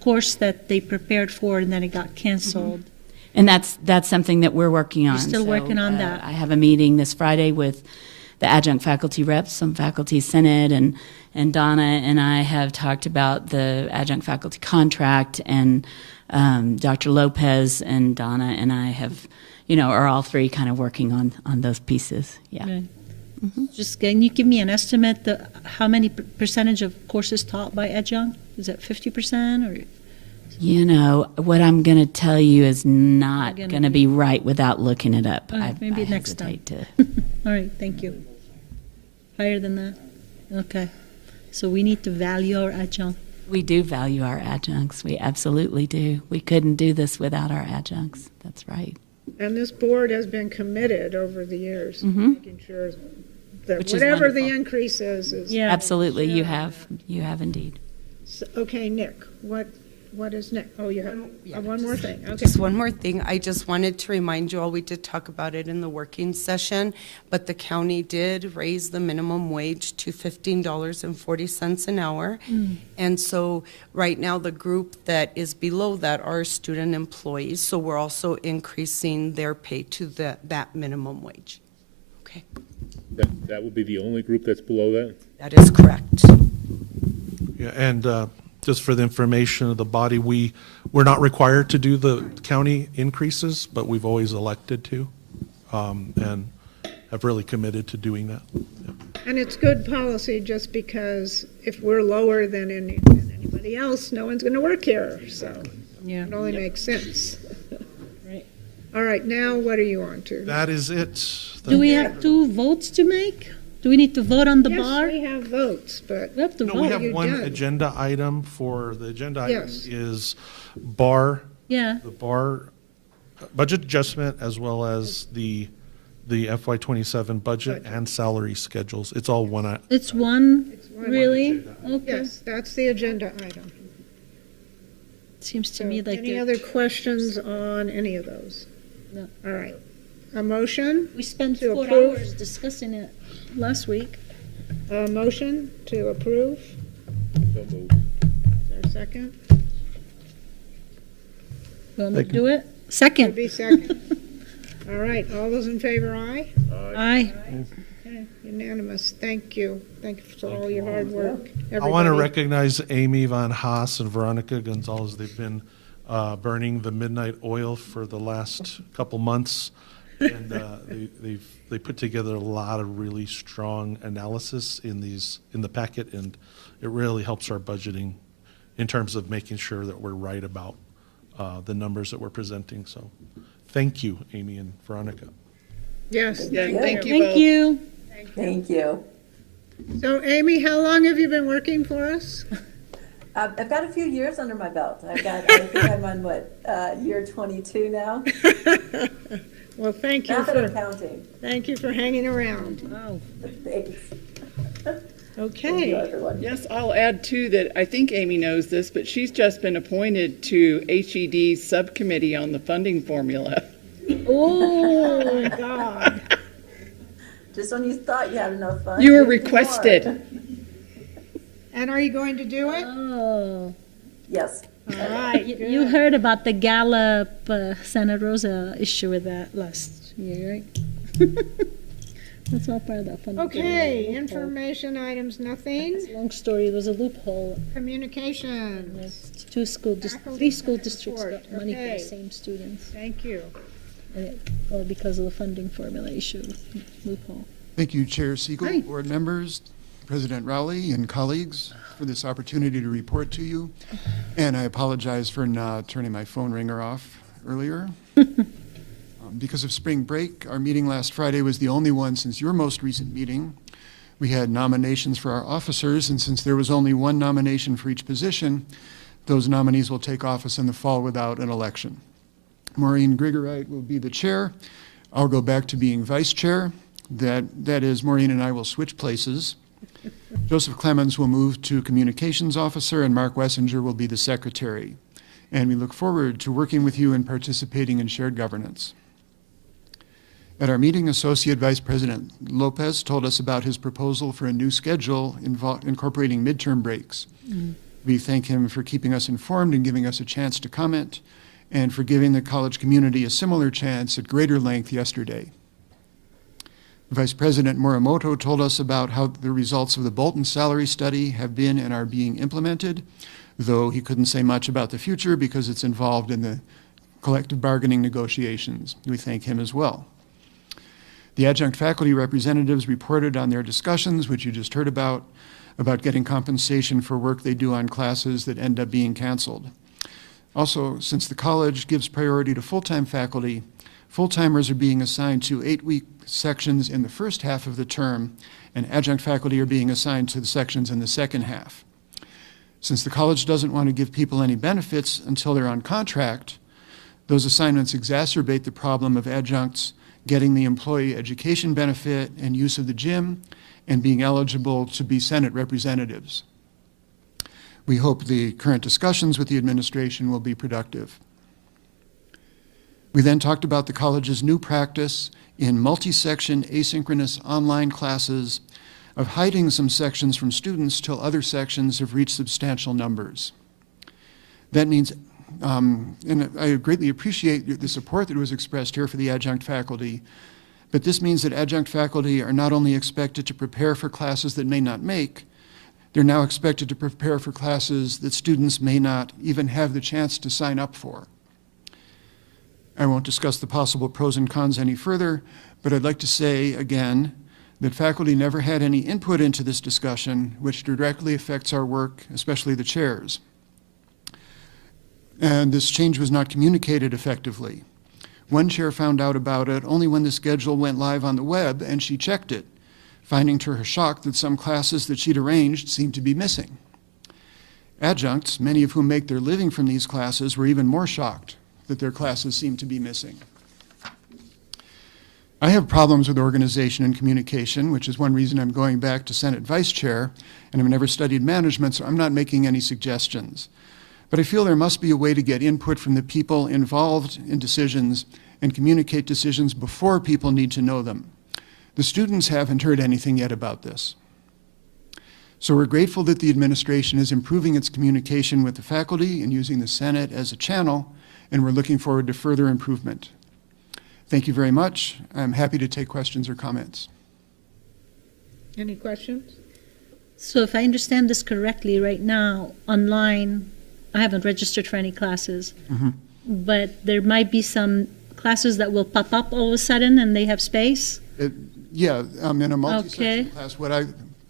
course that they prepared for and then it got canceled. And that's something that we're working on. You're still working on that. I have a meeting this Friday with the adjunct faculty reps, some faculty senate, and Donna and I have talked about the adjunct faculty contract and Dr. Lopez and Donna and I have, are all three kind of working on those pieces. Yeah. Right. Just can you give me an estimate, how many percentage of courses taught by adjunct? Is that 50% or? What I'm going to tell you is not Gonna going to be right without looking it up. All right, maybe I next time. hesitate All right, thank you. Higher than that? Okay. So we need to value our adjunct. We do value our adjuncts. We absolutely do. We couldn't do this without our adjuncts. That's right. And this board has been committed over the years, Mm-hmm. making sure that Which is whatever the wonderful. increase is. Yeah. Absolutely, you have indeed. Okay, Nick, what is next? Oh, you have one more thing. Okay. Just one more thing. I just wanted to remind you all, we did talk about it in the working session, but the county did raise the minimum wage to $15.40 an hour. And so right now, the group that is below that are student employees, so we're also increasing their pay to that minimum wage. Okay, That would be the only group that's below that? that is correct. Yeah, and just for the information of the body, we're not required to do the county increases, but we've always elected to, and have really committed to doing that. And it's good policy just because if we're lower than anybody else, no one's going to work here. So Yeah. it only makes sense. Right. All right, now what are you on to? That is it. Do we have 2 votes to make? Do we need to vote on the bar? Yes, we have votes, but We have to No, vote. we have you one done. agenda item for, the agenda item Yes. is bar, Yeah. the bar budget adjustment, as well as the FY '27 budget and salary schedules. It's all one. It's one, one. really? Okay. yes, that's the agenda item. Seems to So me like any other questions on any of those? No. All right. A motion? we spent to 4 approve? hours discussing it last week. A motion to approve? So moved. Is there a second? Want me to Second. do it? Would Second. be second. All right, all those in favor, aye? Aye. Okay, unanimous. Thank you. Thank you for all your hard work. I want to Everybody. recognize Amy Van Haas and Veronica Gonzalez. They've been burning the midnight oil for the last couple months. And they put together a lot of really strong analysis in the packet, and it really helps our budgeting in terms of making sure that we're right about the numbers that we're presenting. So thank you, Amy and Veronica. Yes. Yeah, thank you Thank both. you. Thank you. So Amy, how long have you been working for us? I've got a few years under my belt. I think I'm on year 22 now. Well, thank you Not that I'm for, counting. thank you for hanging around. Wow. Thanks. Thank you, Okay. everyone. Yes, I'll add too that I think Amy knows this, but she's just been appointed to HED's subcommittee on the funding formula. Oh, my God. Just when you thought you had enough fun. You were here's more. requested. And are you going to do it? Oh. Yes. All right. You heard about the Gallup Santa Rosa issue with that last year, right? That's all part of that funding. Okay, Loophole. information items, nothing. It's a long story. There was a loophole. Communications. Three school Faculty districts support. got money for Okay. the same students. Thank you. And all because of the funding formula issue loophole. Thank you, Chair Siegel, Hi. board members, President Rowley, and colleagues for this opportunity to report to you. And I apologize for not turning my phone ringer off earlier. Because of spring break, our meeting last Friday was the only one since your most recent meeting. We had nominations for our officers, and since there was only one nomination for each position, those nominees will take office in the fall without an election. Maureen Grigorite will be the chair. I'll go back to being vice chair. That is, Maureen and I will switch places. Joseph Clemens will move to communications officer, and Mark Wessinger will be the secretary. And we look forward to working with you and participating in shared governance. At our meeting, Associate Vice President Lopez told us about his proposal for a new schedule incorporating midterm breaks. We thank him for keeping us informed and giving us a chance to comment, and for giving the college community a similar chance at greater length yesterday. Vice President Morimoto told us about how the results of the Bolton salary study have been and are being implemented. though he couldn't say much about the future because it's involved in the collective bargaining negotiations. We thank him as well. The adjunct faculty representatives reported on their discussions, which you just heard about getting compensation for work they do on classes that end up being canceled. Also, since the college gives priority to full-time faculty, full-timers are being assigned to 8-week sections in the first half of the term, and adjunct faculty are being assigned to the sections in the second half. Since the college doesn't want to give people any benefits until they're on contract, those assignments exacerbate the problem of adjuncts getting the employee education benefit and use of the gym and being eligible to be Senate representatives. We hope the current discussions with the administration will be productive. We then talked about the college's new practice in multi-section asynchronous online classes of hiding some sections from students till other sections have reached substantial numbers. That means, and I greatly appreciate the support that was expressed here for the adjunct faculty, but this means that adjunct faculty are not only expected to prepare for classes that may not make, they're now expected to prepare for classes that students may not even have the chance to sign up for. I won't discuss the possible pros and cons any further, but I'd like to say again that faculty never had any input into this discussion, which directly affects our work, especially the chairs. And this change was not communicated effectively. One chair found out about it only when the schedule went live on the web and she checked it, finding to her shock that some classes that she'd arranged seemed to be missing. Adjuncts, many of whom make their living from these classes, were even more shocked that their classes seemed to be missing. I have problems with organization and communication, which is one reason I'm going back to Senate Vice Chair, and I've never studied management, so I'm not making any suggestions. But I feel there must be a way to get input from the people involved in decisions and communicate decisions before people need to know them. The students haven't heard anything yet about this. So we're grateful that the administration is improving its communication with the faculty and using the Senate as a channel, and we're looking forward to further improvement. Thank you very much. I'm happy to take questions or comments. Any questions? So if I understand this correctly, right now, online, I haven't registered for any classes, but there might be some classes that will pop up all of a sudden and they have space? Yeah, in a multi-section class.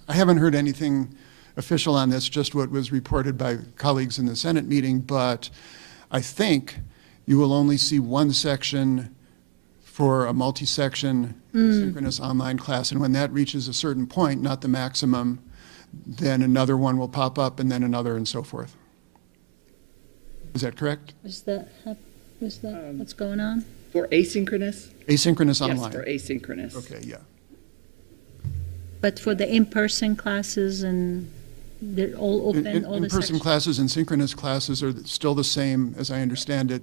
I haven't heard anything official on this, just what was reported by colleagues in the Senate meeting, but I think you will only see one section for a multi-section synchronous online class, and when that reaches a certain point, not the maximum, then another one will pop up and then another and so forth. Is that correct? Is that what's going on? For asynchronous? Asynchronous online? Yes, for asynchronous. Okay, yeah. But for the in-person classes, and they're all open, all the In-person sections? classes and synchronous classes are still the same, as I understand it.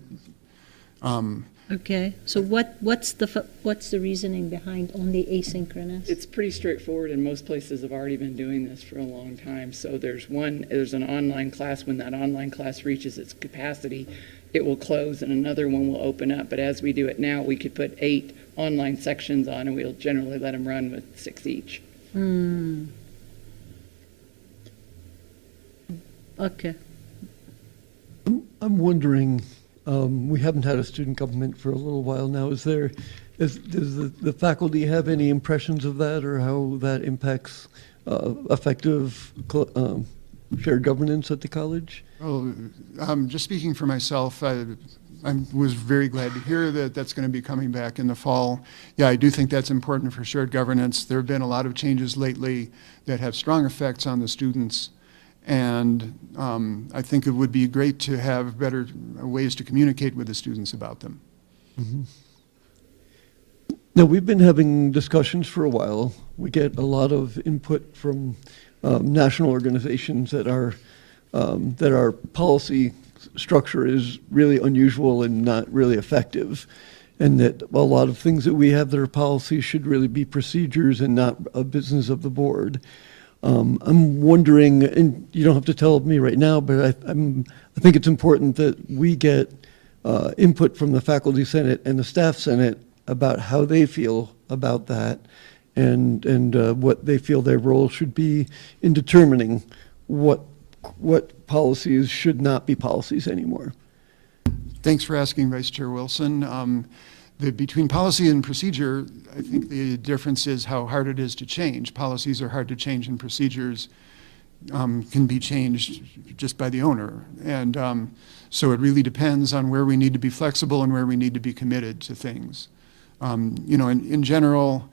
Okay, so what's the reasoning behind only asynchronous? It's pretty straightforward, and most places have already been doing this for a long time. So there's an online class. When that online class reaches its capacity, it will close and another one will open up. But as we do it now, we could put 8 online sections on, and we'll generally let them run with 6 each. Okay. I'm wondering, we haven't had a student government for a little while now. Does the faculty have any impressions of that, or how that impacts effective shared governance at the college? Well, just speaking for myself, I was very glad to hear that that's going to be coming back in the fall. Yeah, I do think that's important for shared governance. There have been a lot of changes lately that have strong effects on the students, and I think it would be great to have better ways to communicate with the students about them. Now, we've been having discussions for a while. We get a lot of input from national organizations that our policy structure is really unusual and not really effective, and that a lot of things that we have that are policies should really be procedures and not a business of the board. I'm wondering, and you don't have to tell me right now, but I think it's important that we get input from the faculty senate and the staff senate about how they feel about that, and what they feel their role should be in determining what what policies should not be policies anymore? Thanks for asking, Vice Chair Wilson. Between policy and procedure, I think the difference is how hard it is to change. Policies are hard to change, and procedures can be changed just by the owner. And so it really depends on where we need to be flexible and where we need to be committed to things. In general,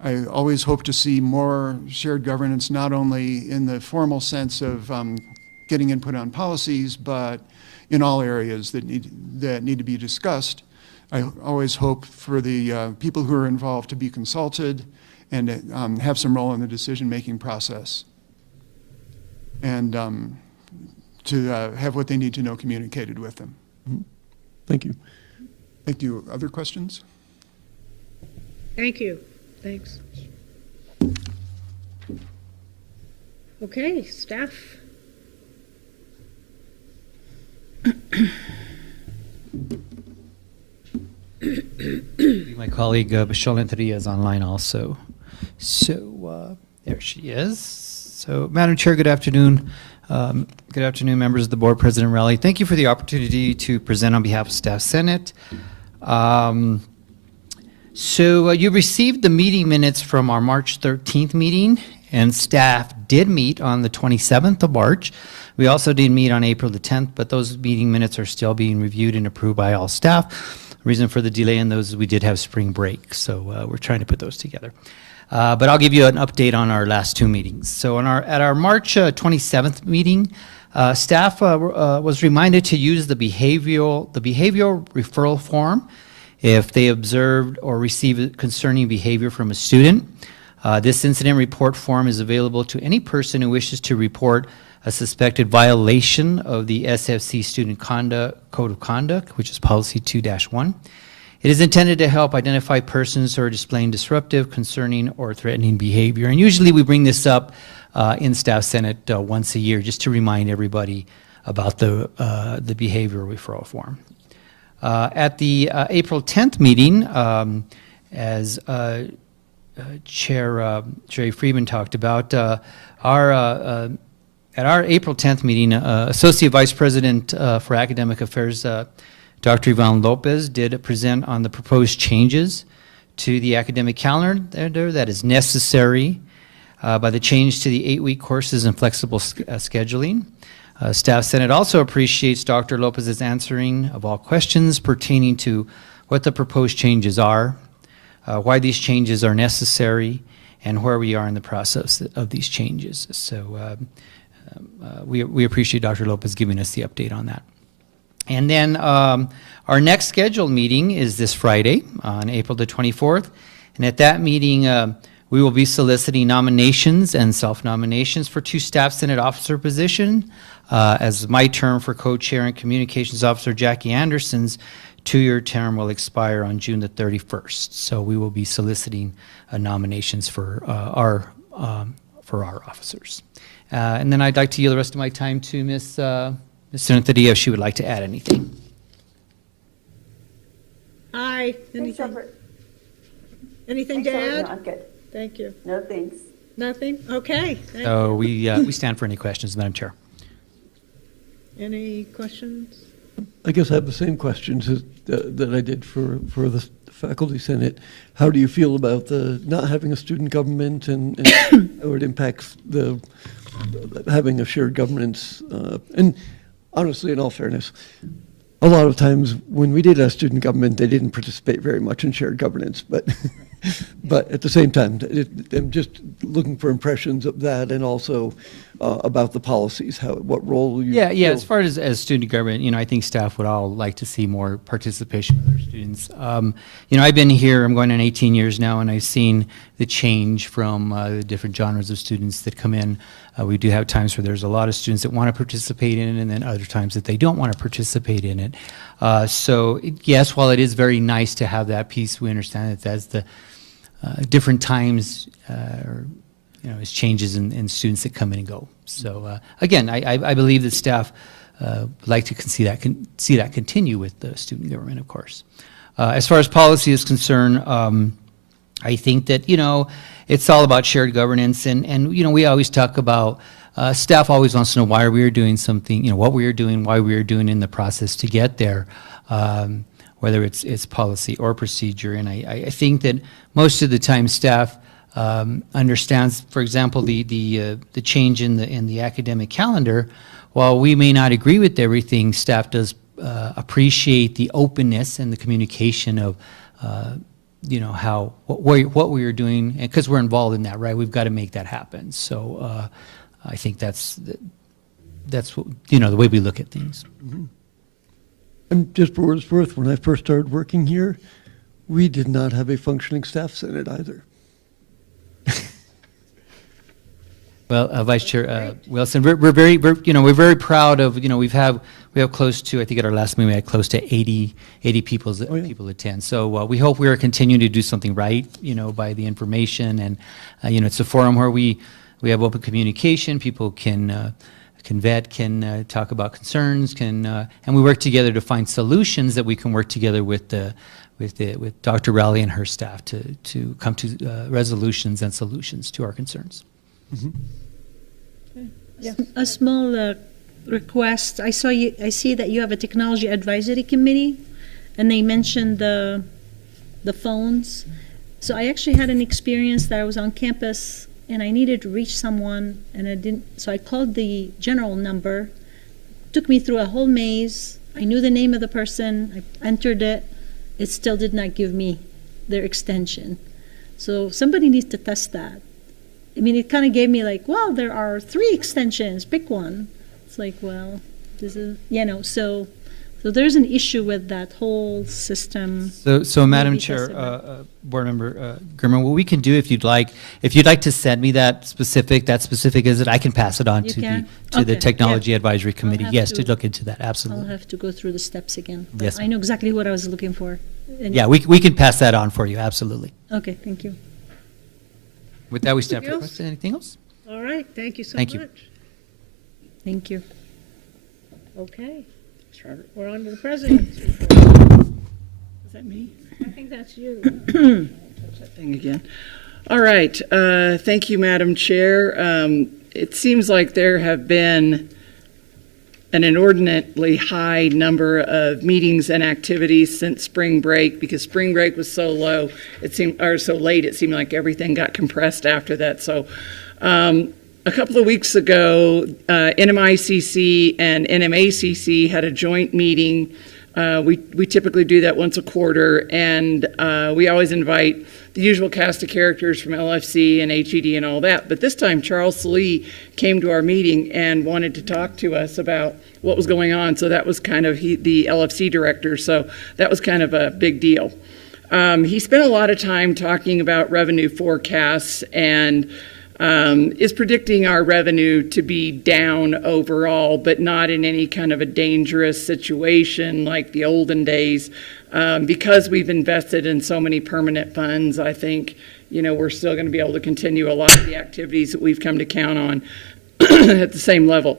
I always hope to see more shared governance, not only in the formal sense of getting input on policies, but in all areas that need to be discussed. I always hope for the people who are involved to be consulted and have some role in the decision-making process, and to have what they need to know communicated with them. Thank you. Thank you. Other questions? Thank you. Thanks. Okay, staff. My colleague Michelle Renteria is online also. So there she is. So Madam Chair, good afternoon. Good afternoon, members of the board, President Rowley. Thank you for the opportunity to present on behalf of Staff Senate. So you received the meeting minutes from our March 13th meeting, and staff did meet on the 27th of March. We also did meet on April the 10th, but those meeting minutes are still being reviewed and approved by all staff. Reason for the delay in those is we did have spring break, so we're trying to put those together. But I'll give you an update on our last two meetings. So at our March 27th meeting, staff was reminded to use the behavioral referral form if they observed or received concerning behavior from a student. This incident report form is available to any person who wishes to report a suspected violation of the SFCC Student Code of Conduct, which is Policy 2-1. It is intended to help identify persons who are displaying disruptive, concerning, or threatening behavior. And usually we bring this up in Staff Senate once a year just to remind everybody about the behavioral referral form. At the April 10th meeting, as Chair Jerry Friedman talked about, at our April 10th meeting, Associate Vice President for Academic Affairs, Dr. Ivan Lopez, did present on the proposed changes to the academic calendar that is necessary by the change to the 8-week courses and flexible scheduling. Staff Senate also appreciates Dr. Lopez's answering of all questions pertaining to what the proposed changes are, why these changes are necessary, and where we are in the process of these changes. So we appreciate Dr. Lopez giving us the update on that. And then our next scheduled meeting is this Friday on April the 24th. And at that meeting, we will be soliciting nominations and self-nominations for 2 Staff Senate officer positions, as my term for co-chair and communications officer Jackie Anderson's 2-year term will expire on June the 31st. So we will be soliciting nominations for our officers. And then I'd like to yield the rest of my time to Ms. Renteria if she would like to add anything. Hi. Anything to add? No, I'm good. Thank you. No, thanks. Nothing? Okay. Thank So you. we stand for any questions, Madam Chair. Any questions? I guess I have the same questions that I did for the Faculty Senate. How do you feel about the not having a student government and how it impacts the having a shared governance? And honestly, in all fairness, a lot of times when we did have student government, they didn't participate very much in shared governance, but but at the same time, I'm just looking for impressions of that, and also about the policies, what role you Yeah. feel. As far as student government, I think staff would all like to see more participation with their students. I've been here, I'm going on 18 years now, and I've seen the change from the different genres of students that come in. We do have times where there's a lot of students that want to participate in it, and then other times that they don't want to participate in it. Yes, while it is very nice to have that piece, we understand that that's the different times as changes in students that come in and go. So again, I believe that staff would like to see that continue with the student government, of course. As far as policy is concerned, I think that, it's all about shared governance, and we always talk about, staff always wants to know why we are doing something, what we are doing, why we are doing in the process to get there, whether it's policy or procedure. And I think that most of the time staff understands, for example, the change in the academic calendar. While we may not agree with everything, staff does appreciate the openness and the communication of what we are doing, and because we're involved in that, right? We've got to make that happen. So I think that's what, the way we look at things. Mm-hmm. And just for what it's worth, when I first started working here, we did not have a functioning staff senate either. Well, Vice Chair Wilson, we're very proud of, we have close to, I think at our last meeting, we had close to 80 people attend. So we hope we are continuing to do something right, by the information. And, it's a forum where we have open communication. People can vet, can talk about concerns, and we work together to find solutions that we can work together with Dr. Rowley and her staff to come to resolutions and solutions to our concerns. Mm-hmm. A small request. I see that you have a technology advisory committee, and they mentioned the phones. So I actually had an experience that I was on campus and I needed to reach someone, and I didn't. So I called the general number. Took me through a whole maze. I knew the name of the person. I entered it. It still did not give me their extension. So somebody needs to test that. I mean, it kind of gave me like, well, there are 3 extensions, pick one. It's like, well, this is, so there's an issue with that whole system. So Madam Chair, Board Member Grimmer, what we can do, if you'd like to send me that specific is it, I can pass it on to the Technology Advisory Committee. Yes, to look into that, absolutely. I'll have to go through the steps again. Yes. I know exactly what I was looking for. Yeah, we can pass that on for you, absolutely. Okay, thank you. With that, we stand for questions. Anything else? All right, thank you so Thank much. you. Thank you. Okay, we're on to the president's report. Is that me? I think that's you. Touch that thing again. All right. Thank you, Madam Chair. It seems like there have been an inordinately high number of meetings and activities since spring break, because spring break was so low, so late, it seemed like everything got compressed after that. So a couple of weeks ago, NMICC and NMACC had a joint meeting. We typically do that once a quarter, and we always invite the usual cast of characters from LFC and HED and all that. But this time, Charles Salee came to our meeting and wanted to talk to us about what was going on. So that was kind of the LFC director. So that was kind of a big deal. He spent a lot of time talking about revenue forecasts and is predicting our revenue to be down overall, but not in any kind of a dangerous situation like the olden days. Because we've invested in so many permanent funds, I think, we're still going to be able to continue a lot of the activities that we've come to count on at the same level.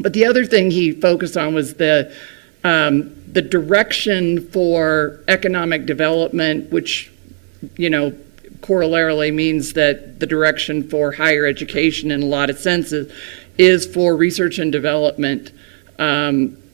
But the other thing he focused on was the direction for economic development, which, corollarily means that the direction for higher education in a lot of senses is for research and development.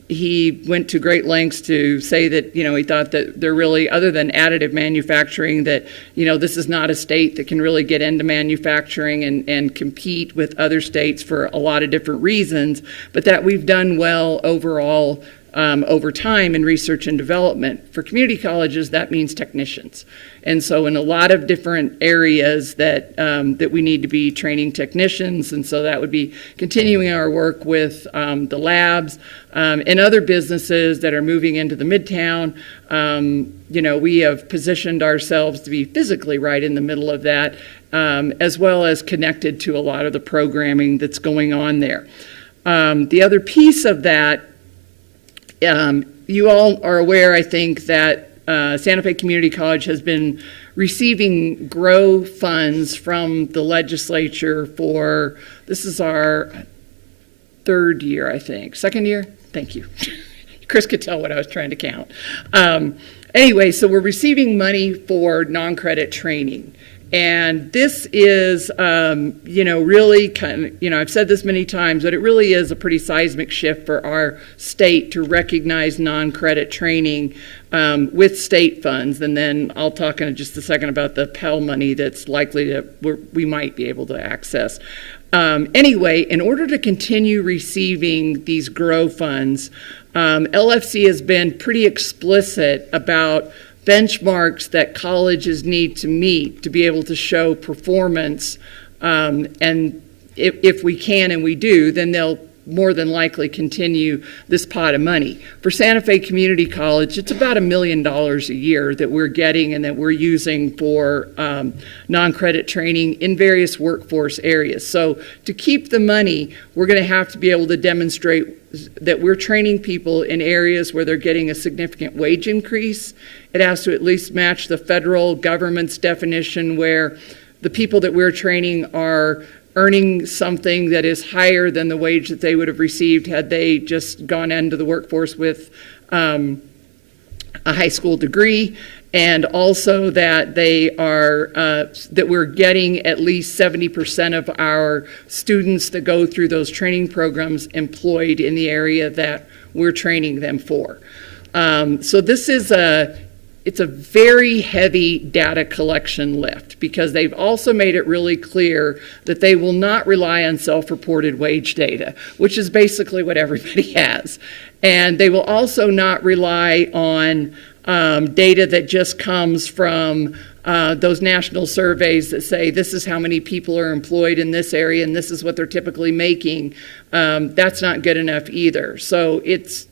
He went to great lengths to say that, he thought that they're really, other than additive manufacturing, that, this is not a state that can really get into manufacturing and compete with other states for a lot of different reasons, but that we've done well overall over time in research and development. For community colleges, that means technicians. And so in a lot of different areas that we need to be training technicians, and so that would be continuing our work with the labs and other businesses that are moving into the Midtown. We have positioned ourselves to be physically right in the middle of that, as well as connected to a lot of the programming that's going on there. The other piece of that, you all are aware, I think, that Santa Fe Community College has been receiving GROW funds from the legislature for, this is our 3rd year, I think. 2nd year? Thank you. Chris could tell what I was trying to count. Anyway, so we're receiving money for non-credit training. And this is, really kind of, I've said this many times, but it really is a pretty seismic shift for our state to recognize non-credit training with state funds. And then I'll talk in just a second about the Pell money that's likely to, we might be able to access. Anyway, in order to continue receiving these GROW funds, LFC has been pretty explicit about benchmarks that colleges need to meet to be able to show performance. And if we can and we do, then they'll more than likely continue this pot of money. For Santa Fe Community College, it's about $1 million a year that we're getting and that we're using for non-credit training in various workforce areas. So to keep the money, we're going to have to be able to demonstrate that we're training people in areas where they're getting a significant wage increase. It has to at least match the federal government's definition where the people that we're training are earning something that is higher than the wage that they would have received had they just gone into the workforce with a high school degree, and also that they are that we're getting at least 70% of our students that go through those training programs employed in the area that we're training them for. So this is it's a very heavy data collection lift because they've also made it really clear that they will not rely on self-reported wage data, which is basically what everybody has. And they will also not rely on data that just comes from those national surveys that say this is how many people are employed in this area and this is what they're typically making. That's not good enough either. So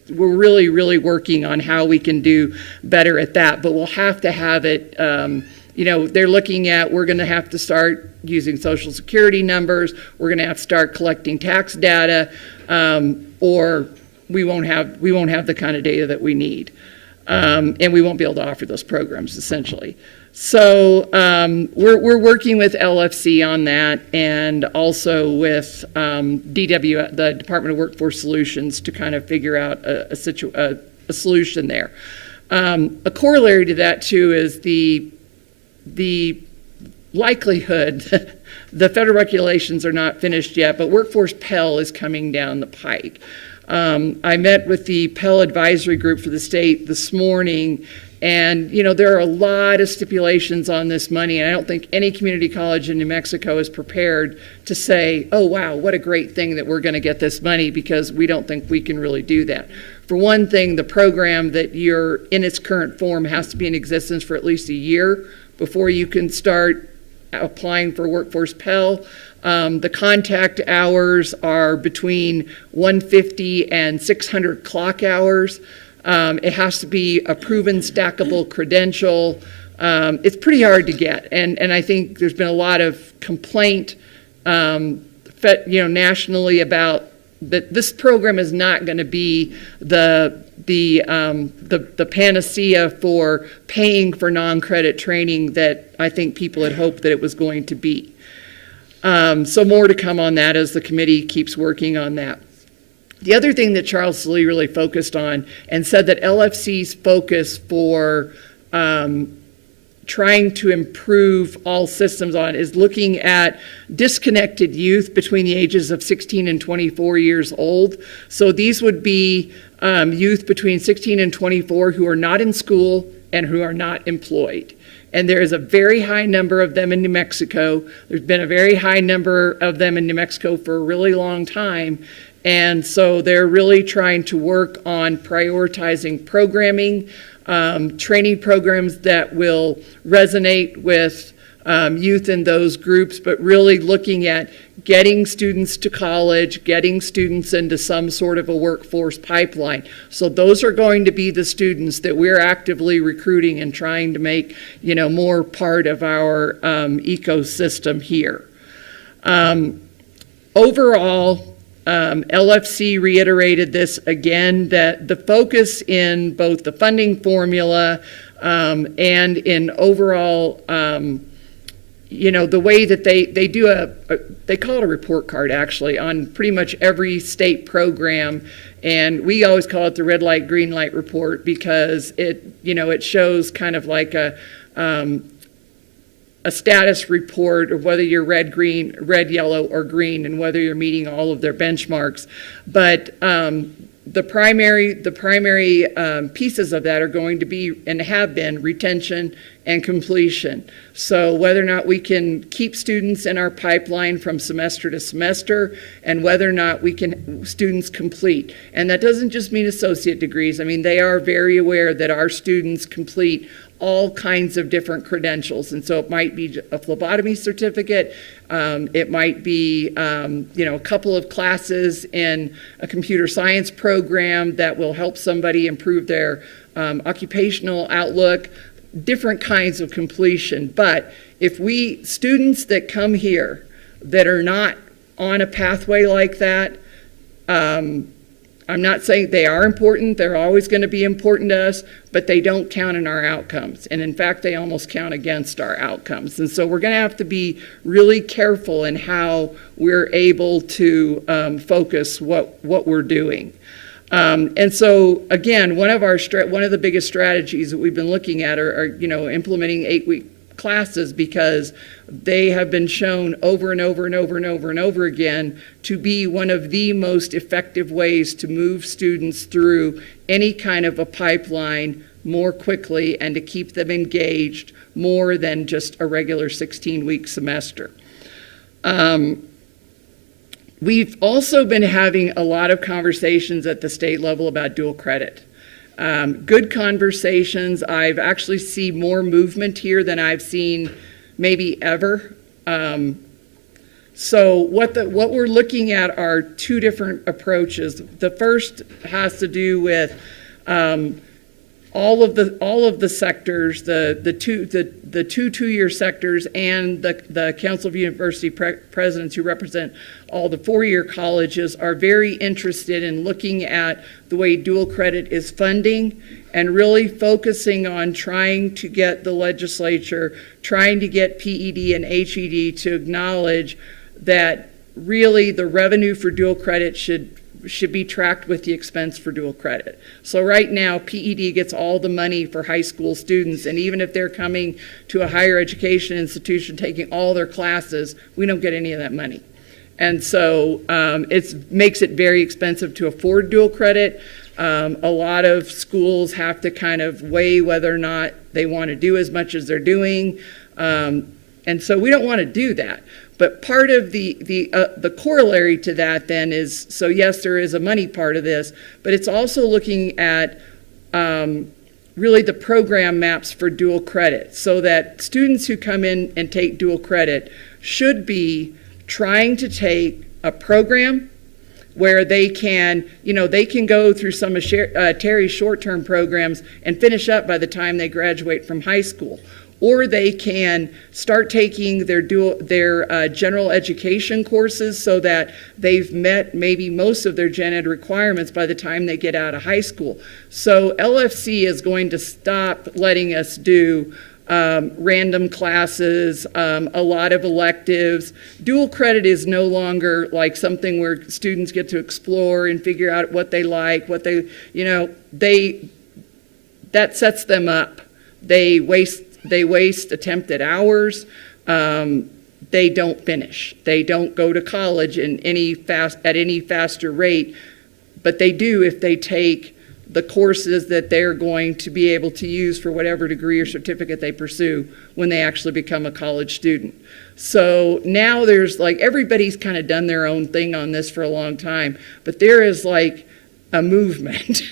we're really, really working on how we can do better at that, but we'll have to have it, they're looking at, we're going to have to start using social security numbers, we're going to have to start collecting tax data, or we won't have the kind of data that we need. And we won't be able to offer those programs, essentially. So we're working with LFC on that and also with DW, the Department of Workforce Solutions, to kind of figure out a solution there. A corollary to that, too, is the likelihood, the federal regulations are not finished yet, but Workforce Pell is coming down the pike. I met with the Pell Advisory Group for the state this morning, and there are a lot of stipulations on this money, and I don't think any community college in New Mexico is prepared to say, oh wow, what a great thing that we're going to get this money, because we don't think we can really do that. For one thing, the program that you're in its current form has to be in existence for at least a year before you can start applying for Workforce Pell. The contact hours are between 150 and 600 clock hours. It has to be a proven stackable credential. It's pretty hard to get, and I think there's been a lot of complaint, nationally about that. This program is not going to be the panacea for paying for non-credit training that I think people had hoped that it was going to be. So more to come on that as the committee keeps working on that. The other thing that Charles Salee really focused on and said that LFC's focus for trying to improve all systems on is looking at disconnected youth between the ages of 16 and 24 years old. So these would be youth between 16 and 24 who are not in school and who are not employed. And there is a very high number of them in New Mexico. There's been a very high number of them in New Mexico for a really long time. And so they're really trying to work on prioritizing programming, training programs that will resonate with youth in those groups, but really looking at getting students to college, getting students into some sort of a workforce pipeline. So those are going to be the students that we're actively recruiting and trying to make, more part of our ecosystem here. Overall, LFC reiterated this again, that the focus in both the funding formula and in overall the way that they do they call it a report card, actually, on pretty much every state program. And we always call it the red light, green light report, because it shows kind of like a status report of whether you're red, yellow, or green, and whether you're meeting all of their benchmarks. But the primary pieces of that are going to be, and have been, retention and completion. So whether or not we can keep students in our pipeline from semester to semester, and whether or not we can students complete. And that doesn't just mean associate degrees. I mean, they are very aware that our students complete all kinds of different credentials. And so it might be a phlebotomy certificate. It might be, a couple of classes in a computer science program that will help somebody improve their occupational outlook, different kinds of completion. But if students that come here that are not on a pathway like that, I'm not saying they are important. They're always going to be important to us, but they don't count in our outcomes. And in fact, they almost count against our outcomes. And so we're going to have to be really careful in how we're able to focus what we're doing. And so again, one of the biggest strategies that we've been looking at are implementing 8-week classes, because they have been shown over and over and over and over and over again to be one of the most effective ways to move students through any kind of a pipeline more quickly and to keep them engaged more than just a regular 16-week semester. We've also been having a lot of conversations at the state level about dual credit. Good conversations. I've actually seen more movement here than I've seen maybe ever. So what we're looking at are two different approaches. The first has to do with all of the sectors, the two-year sectors, and the Council of University Presidents, who represent all the four-year colleges, are very interested in looking at the way dual credit is funding and really focusing on trying to get the legislature, trying to get PED and HED to acknowledge that really the revenue for dual credit should be tracked with the expense for dual credit. So right now, PED gets all the money for high school students, and even if they're coming to a higher education institution taking all their classes, we don't get any of that money. And so it makes it very expensive to afford dual credit. A lot of schools have to kind of weigh whether or not they want to do as much as they're doing. And so we don't want to do that. But part of the corollary to that then is, so yes, there is a money part of this, but it's also looking at really the program maps for dual credit, so that students who come in and take dual credit should be trying to take a program where they can go through some of Terry's short-term programs and finish up by the time they graduate from high school. Or they can start taking their general education courses so that they've met maybe most of their gen ed requirements by the time they get out of high school. So LFC is going to stop letting us do random classes, a lot of electives. Dual credit is no longer like something where students get to explore and figure out what they like, that sets them up. They waste attempted hours. They don't finish. They don't go to college at any faster rate, but they do if they take the courses that they're going to be able to use for whatever degree or certificate they pursue when they actually become a college student. So now there's everybody's kind of done their own thing on this for a long time, but there is a movement,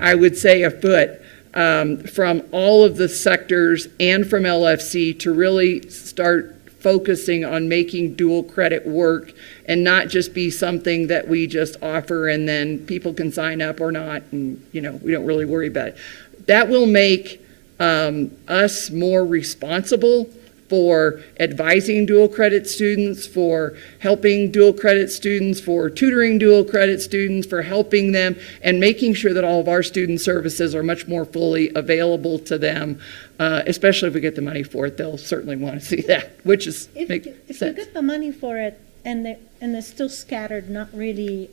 I would say afoot, from all of the sectors and from LFC to really start focusing on making dual credit work and not just be something that we just offer and then people can sign up or not, and we don't really worry about it. That will make us more responsible for advising dual credit students, for helping dual credit students, for tutoring dual credit students, for helping them, and making sure that all of our student services are much more fully available to them, especially if we get the money for it. They'll certainly want to see that, which is makes If you sense. get the money for it and they're still scattered, not really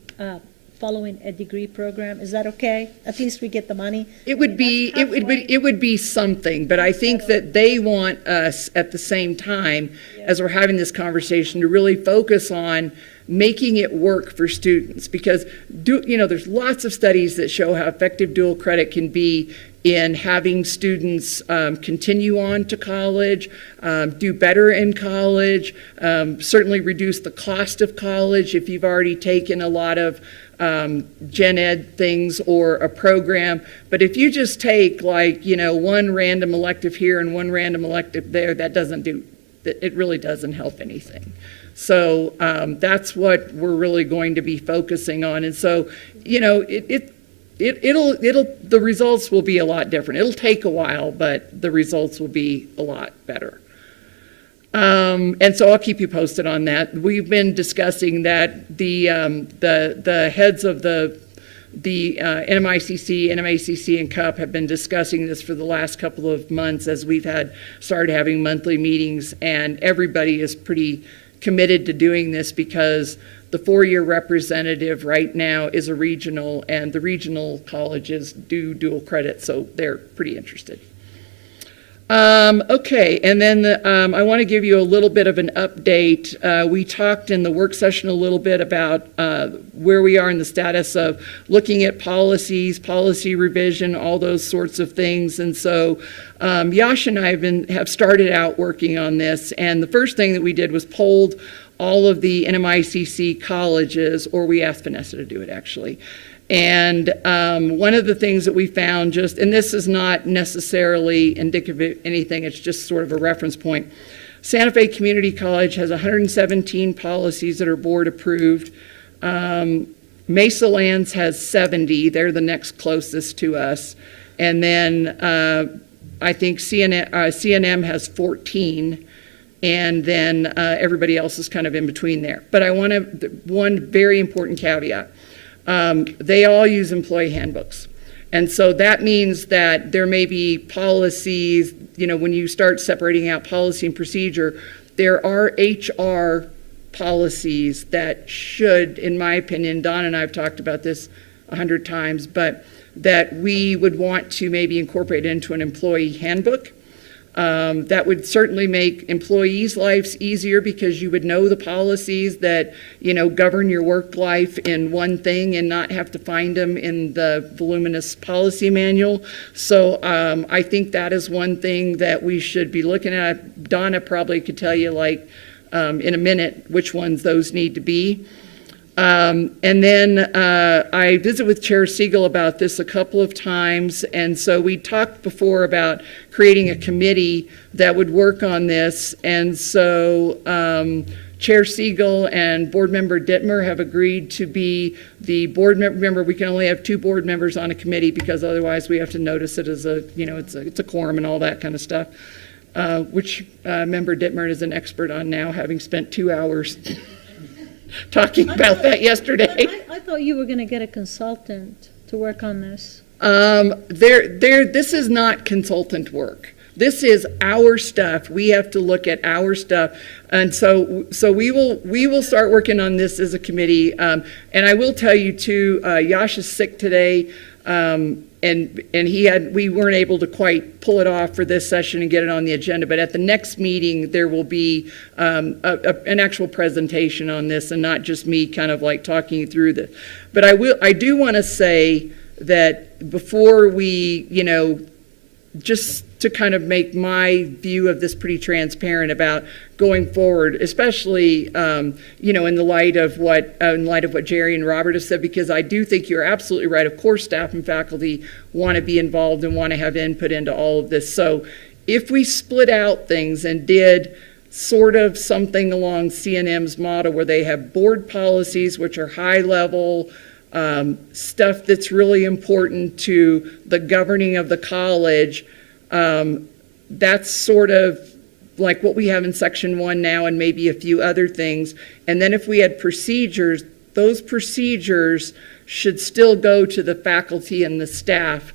following a degree program, is that okay? At least we get the money. It would be, it would be something, but I think that they want us at the same time, as we're having this conversation, to really focus on making it work for students, because there's lots of studies that show how effective dual credit can be in having students continue on to college, do better in college, certainly reduce the cost of college if you've already taken a lot of gen ed things or a program. But if you just take one random elective here and one random elective there, it really doesn't help anything. So that's what we're really going to be focusing on. And so, the results will be a lot different. It'll take a while, but the results will be a lot better. And so I'll keep you posted on that. We've been discussing that the heads of the NMICC, NMACC, and CUP have been discussing this for the last couple of months as we've started having monthly meetings, and everybody is pretty committed to doing this because the four-year representative right now is a regional, and the regional colleges do dual credit, so they're pretty interested. Okay, and then I want to give you a little bit of an update. We talked in the work session a little bit about where we are in the status of looking at policies, policy revision, all those sorts of things. And so Yash and I have started out working on this, and the first thing that we did was polled all of the NMICC colleges, or we asked Vanessa to do it actually. And one of the things that we found and this is not necessarily indicative of anything, it's just sort of a reference point. Santa Fe Community College has 117 policies that are board approved. Mesa Lands has 70, they're the next closest to us. And then I think CNM has 14. And then everybody else is kind of in between there. But one very important caveat. They all use employee handbooks. And so that means that there may be policies, when you start separating out policy and procedure, there are HR policies that should, in my opinion, Don and I have talked about this 100 times, but that we would want to maybe incorporate into an employee handbook. That would certainly make employees' lives easier because you would know the policies that, govern your work life in one thing and not have to find them in the voluminous policy manual. So I think that is one thing that we should be looking at. Donna probably could tell you in a minute which ones those need to be. And then I visited with Chair Siegel about this a couple of times, and so we talked before about creating a committee that would work on this, and so Chair Siegel and Board Member Dittmer have agreed to be the board member. Remember, we can only have 2 board members on a committee because otherwise we have to notice it as it's a quorum and all that kind of stuff, which Member Dittmer is an expert on now, having spent 2 hours talking about that yesterday. I thought you were going to get a consultant to work on this. This is not consultant work. This is our stuff. We have to look at our stuff, and so we will start working on this as a committee. And I will tell you too, Yash is sick today. And we weren't able to quite pull it off for this session and get it on the agenda, but at the next meeting there will be an actual presentation on this and not just me kind of talking you through this. But I do want to say that before we, just to kind of make my view of this pretty transparent about going forward, especially in light of what Jerry and Robert have said, because I do think you're absolutely right. Of course, staff and faculty want to be involved and want to have input into all of this. So if we split out things and did sort of something along CNM's model where they have board policies, which are high level, stuff that's really important to the governing of the college, that's sort of like what we have in section 1 now and maybe a few other things. And then if we had procedures, those procedures should still go to the faculty and the staff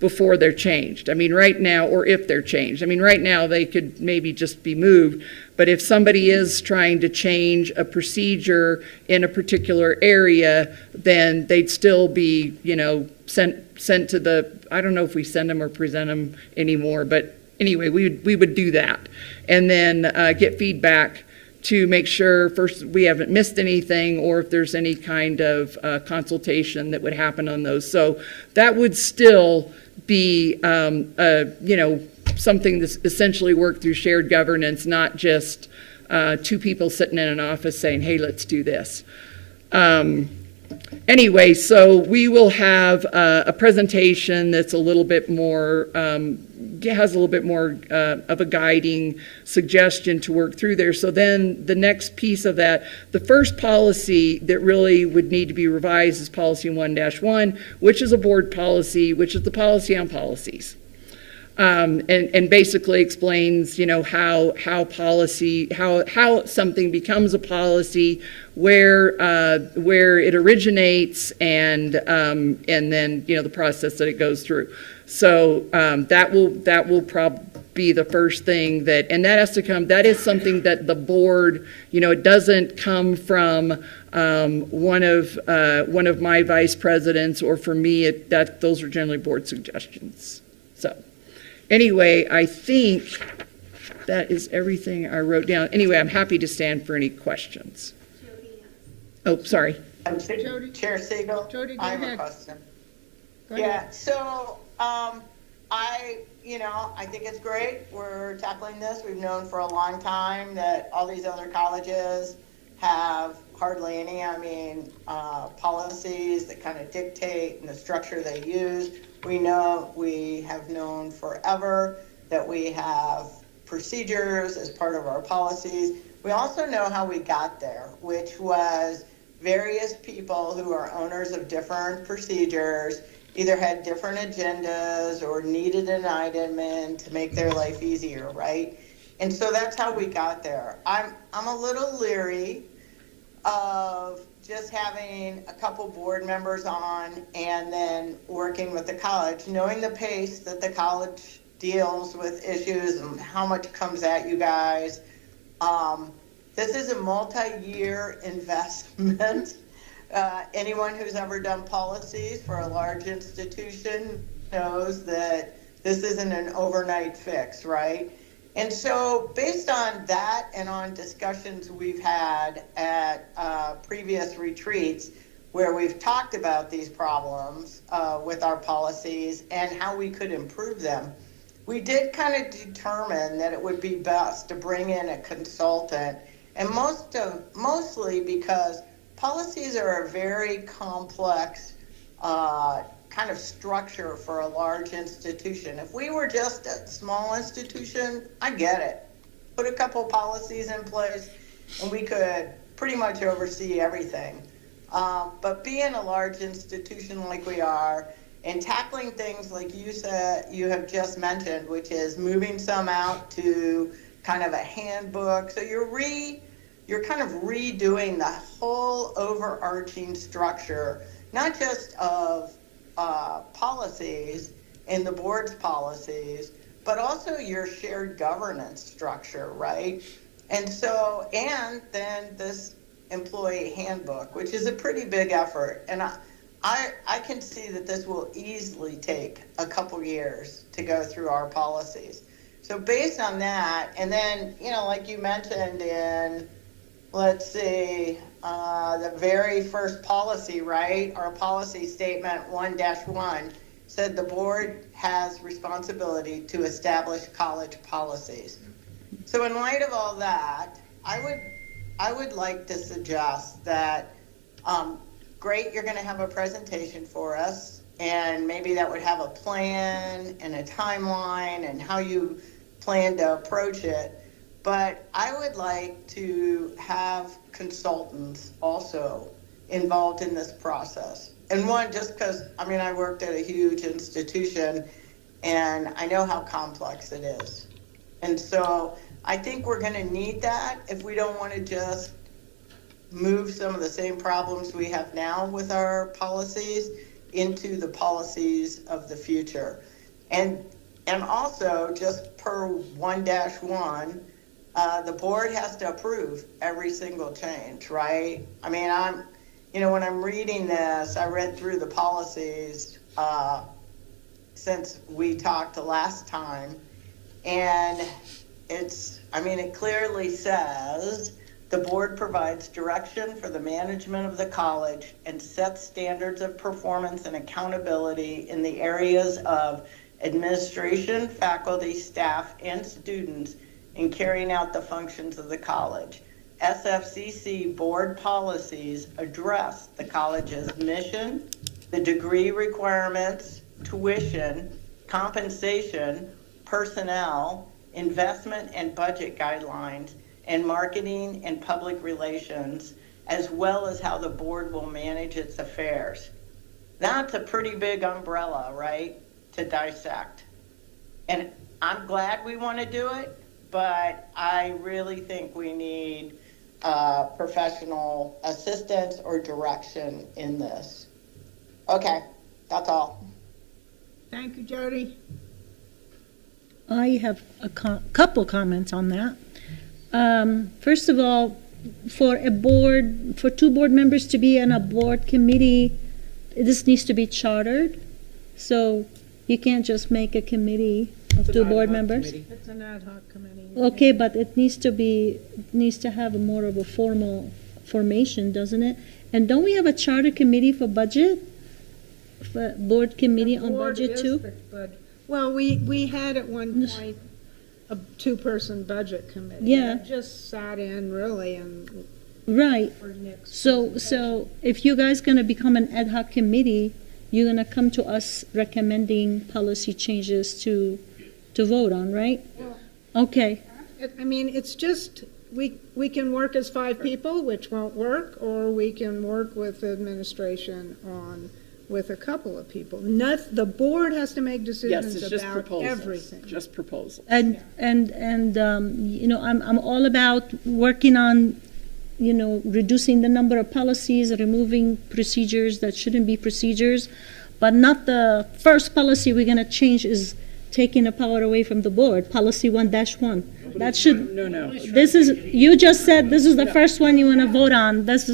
before they're changed. I mean, right now, or if they're changed. I mean, right now they could maybe just be moved, but if somebody is trying to change a procedure in a particular area, then they'd still be, sent to the, I don't know if we send them or present them anymore, but anyway, we would do that. And then get feedback to make sure, first, we haven't missed anything, or if there's any kind of consultation that would happen on those. So that would still be, something that's essentially worked through shared governance, not just two people sitting in an office saying, hey, let's do this. Anyway, so we will have a presentation that's a little bit more, has a little bit more of a guiding suggestion to work through there. So then the next piece of that, the first policy that really would need to be revised is policy 1-1, which is a board policy, which is the policy on policies. And basically explains, how something becomes a policy, where it originates, and then the process that it goes through. So that will probably be the first thing and that has to come. That is something that the board, it doesn't come from one of my vice presidents or for me. Those are generally board suggestions. So. Anyway, I think that is everything I wrote down. Anyway, I'm happy to stand for any questions. Oh, sorry. Chair Siegel, Jody, go I have ahead. a question. Go ahead. Yeah, so I think it's great. We're tackling this. We've known for a long time that all these other colleges have hardly any, policies that kind of dictate and the structure they use. We have known forever that we have procedures as part of our policies. We also know how we got there, which was various people who are owners of different procedures either had different agendas or needed an item in to make their life easier, right? And so that's how we got there. I'm a little leery of just having a couple board members on and then working with the college, knowing the pace that the college deals with issues and how much comes at you guys. This is a multi-year investment. Anyone who's ever done policies for a large institution knows that this isn't an overnight fix, right? And so based on that and on discussions we've had at previous retreats where we've talked about these problems with our policies and how we could improve them, we did kind of determine that it would be best to bring in a consultant, and mostly because policies are a very complex kind of structure for a large institution. If we were just a small institution, I get it. Put a couple policies in place and we could pretty much oversee everything. But being a large institution like we are and tackling things like you have just mentioned, which is moving some out to kind of a handbook. So you're kind of redoing the whole overarching structure, not just of policies in the board's policies, but also your shared governance structure, right? And then this employee handbook, which is a pretty big effort. And I can see that this will easily take a couple years to go through our policies. So based on that, and then, like you mentioned in, let's see, the very first policy, right? Our policy statement 1-1 said the board has responsibility to establish college policies. So in light of all that, I would like to suggest that, great, you're going to have a presentation for us, and maybe that would have a plan and a timeline and how you plan to approach it. But I would like to have consultants also involved in this process. And one, just because, I worked at a huge institution and I know how complex it is. And so I think we're gonna need that if we don't wanna just move some of the same problems we have now with our policies into the policies of the future. And also, just per 1-1, the board has to approve every single change, right? I mean, when I'm reading this, I read through the policies, since we talked the last time, and it clearly says, the board provides direction for the management of the college and sets standards of performance and accountability in the areas of administration, faculty, staff, and students in carrying out the functions of the college. SFCC board policies address the college's mission, the degree requirements, tuition, compensation, personnel, investment and budget guidelines, and marketing and public relations, as well as how the board will manage its affairs. That's a pretty big umbrella, right, to dissect. And I'm glad we want to do it, but I really think we need professional assistance or direction in this. Okay, that's all. Thank you, Jody. I have a couple comments on that. First of all, for two board members to be on a board committee, this needs to be chartered. So you can't just make a committee of two board members. It's an ad hoc committee. Okay, but it needs to have a more of a formal formation, doesn't it? And don't we have a charter committee for budget? For board committee on budget too? Well, we had at one point a two-person budget committee. Yeah. That just sat in really and. Right. For Nick's So if you guys gonna become an ad hoc committee, you're gonna come to us recommending policy changes to vote on, right? Okay. It's just, we can work as 5 people, which won't work, or we can work with administration with a couple of people. The board has to make Yes, decisions it's just about proposals. everything. Just proposals. And I'm all about working on, reducing the number of policies, removing procedures that shouldn't be procedures, but not the first policy we're gonna change is taking the power away from the board, policy 1-1. That should. No. You just said this is the first one you wanna vote on. That's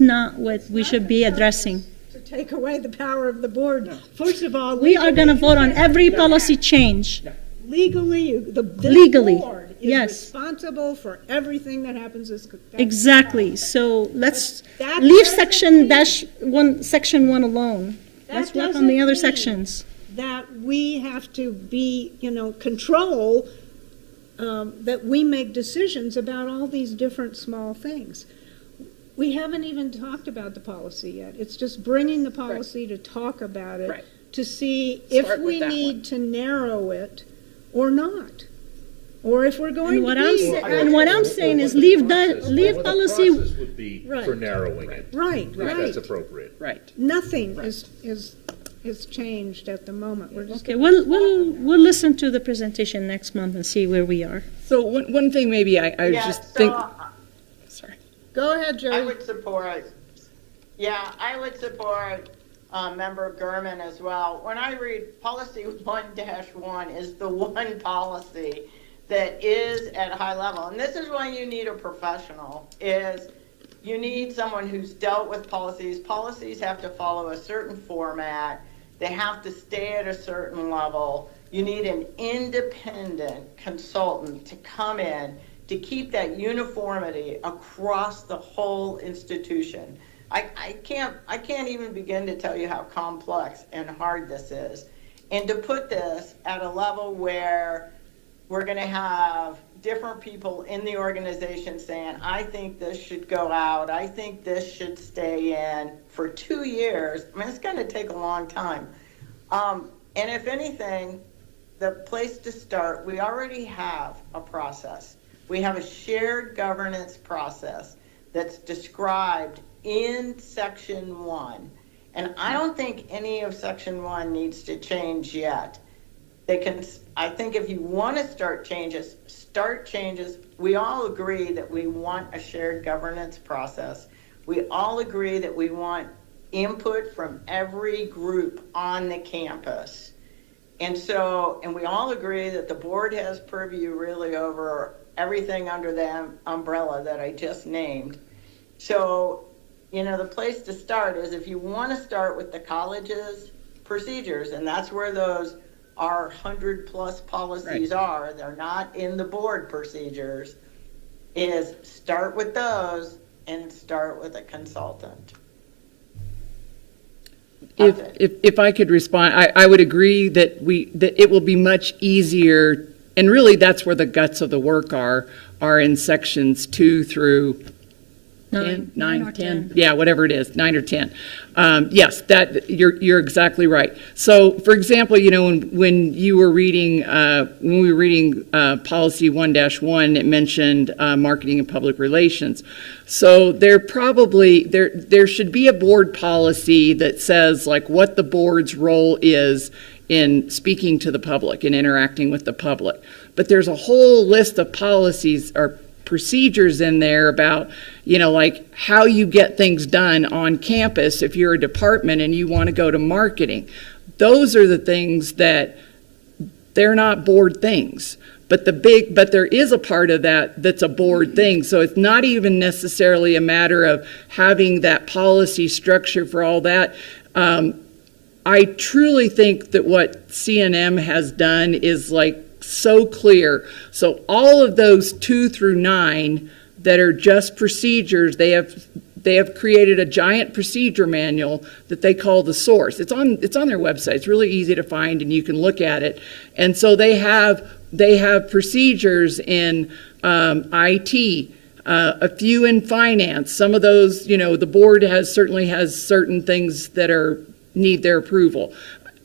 not what we should be addressing. To take away the power of the board. First of all. We are gonna vote on every policy change. Legally, this Legally, board is yes. responsible for everything that happens. Exactly, so let's That leave doesn't section one alone. Let's work on the other sections. That we have to be, control, that we make decisions about all these different small things. We haven't even talked about the policy yet. It's just bringing the policy to talk about it, to see if Start with we that need one. to narrow it or not. Or if we're going And what to I'm be. saying, what I'm saying is leave What policy, the process would be for Right. narrowing it. Right, If right. that's appropriate. Right. Nothing is changed at the moment. We're just. okay, we'll listen to the presentation next month and see where we are. So one thing maybe I Yeah, just so think, sorry. Go ahead, Jody. I would support Member Gurman as well. When I read policy 1-1 is the one policy that is at a high level. And this is why you need a professional, is you need someone who's dealt with policies. Policies have to follow a certain format. They have to stay at a certain level. You need an independent consultant to come in to keep that uniformity across the whole institution. I can't even begin to tell you how complex and hard this is. And to put this at a level where we're going to have different people in the organization saying, I think this should go out, I think this should stay in for 2 years. It's going to take a long time. And if anything, the place to start, we already have a process. We have a shared governance process that's described in Section 1. And I don't think any of Section 1 needs to change yet. They can, I think if you want to start changes, start changes. We all agree that we want a shared governance process. We all agree that we want input from every group on the campus. And so, and we all agree that the board has purview really over everything under the umbrella that I just named. So, you know, the place to start is if you want to start with the college's procedures, and that's where those our 100+ policies are, they're not in the board procedures, is start with those and start with a consultant. If I could respond, I would agree that it will be much easier, and really that's where the guts of the work are in sections 2 through 10, 9 or 10. Yeah, whatever it is, 9 or 10. Yes, that you're exactly right. So, for example, you know, when you were reading, when we were reading policy 1-1, it mentioned marketing and public relations. So there should be a board policy that says like what the board's role is in speaking to the public and interacting with the public. But there's a whole list of policies or procedures in there about, you know, like how you get things done on campus if you're a department and you want to go to marketing. Those are the things that they're not board things. But there is a part of that that's a board thing. So it's not even necessarily a matter of having that policy structure for all that. I truly think that what CNM has done is like so clear. So all of those 2 through 9 that are just procedures, they have created a giant procedure manual that they call the source. It's on their website. It's really easy to find and you can look at it. And so they have procedures in IT, a few in finance. Some of those, you know, the board certainly has certain things that need their approval.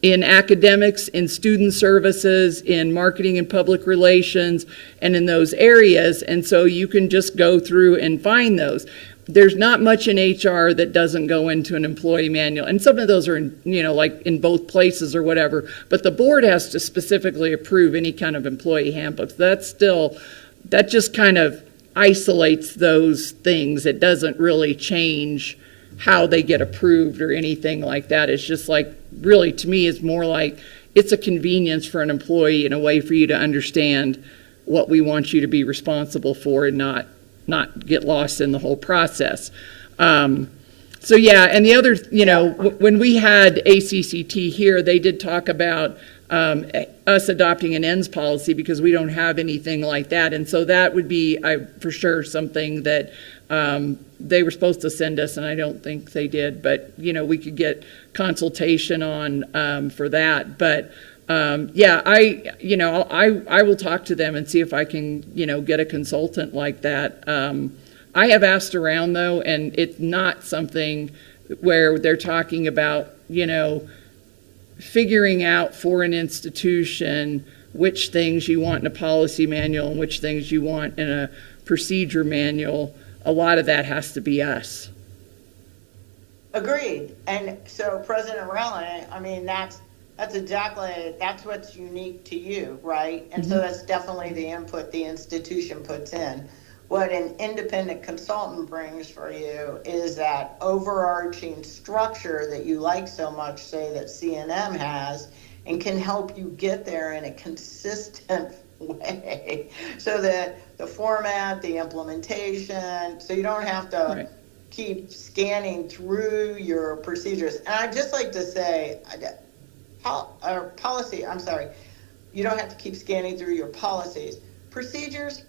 In academics, in student services, in marketing and public relations, and in those areas. And so you can just go through and find those. There's not much in HR that doesn't go into an employee manual. And some of those are, you know, like in both places or whatever. But the board has to specifically approve any kind of employee handbooks. That just kind of isolates those things. It doesn't really change how they get approved or anything like that. It's just like, really, to me, it's more like it's a convenience for an employee and a way for you to understand what we want you to be responsible for and not get lost in the whole process. So yeah, and the other, you know, when we had ACCT here, they did talk about us adopting an ends policy because we don't have anything like that. And so that would be for sure something that they were supposed to send us, and I don't think they did, but you know, we could get consultation on for that. But yeah, I will talk to them and see if I can, you know, get a consultant like that. I have asked around though, and it's not something where they're talking about, you know, figuring out for an institution which things you want in a policy manual and which things you want in a procedure manual. A lot of that has to be us. Agreed. And so President Rowley, I mean, that's what's unique to you, right? And so that's definitely the input the institution puts in. What an independent consultant brings for you is that overarching structure that you like so much, say that CNM has, and can help you get there in a consistent way so that the format, the implementation, so you don't have to keep scanning through your procedures. And I'd just like to say, you don't have to keep scanning through your policies. Procedures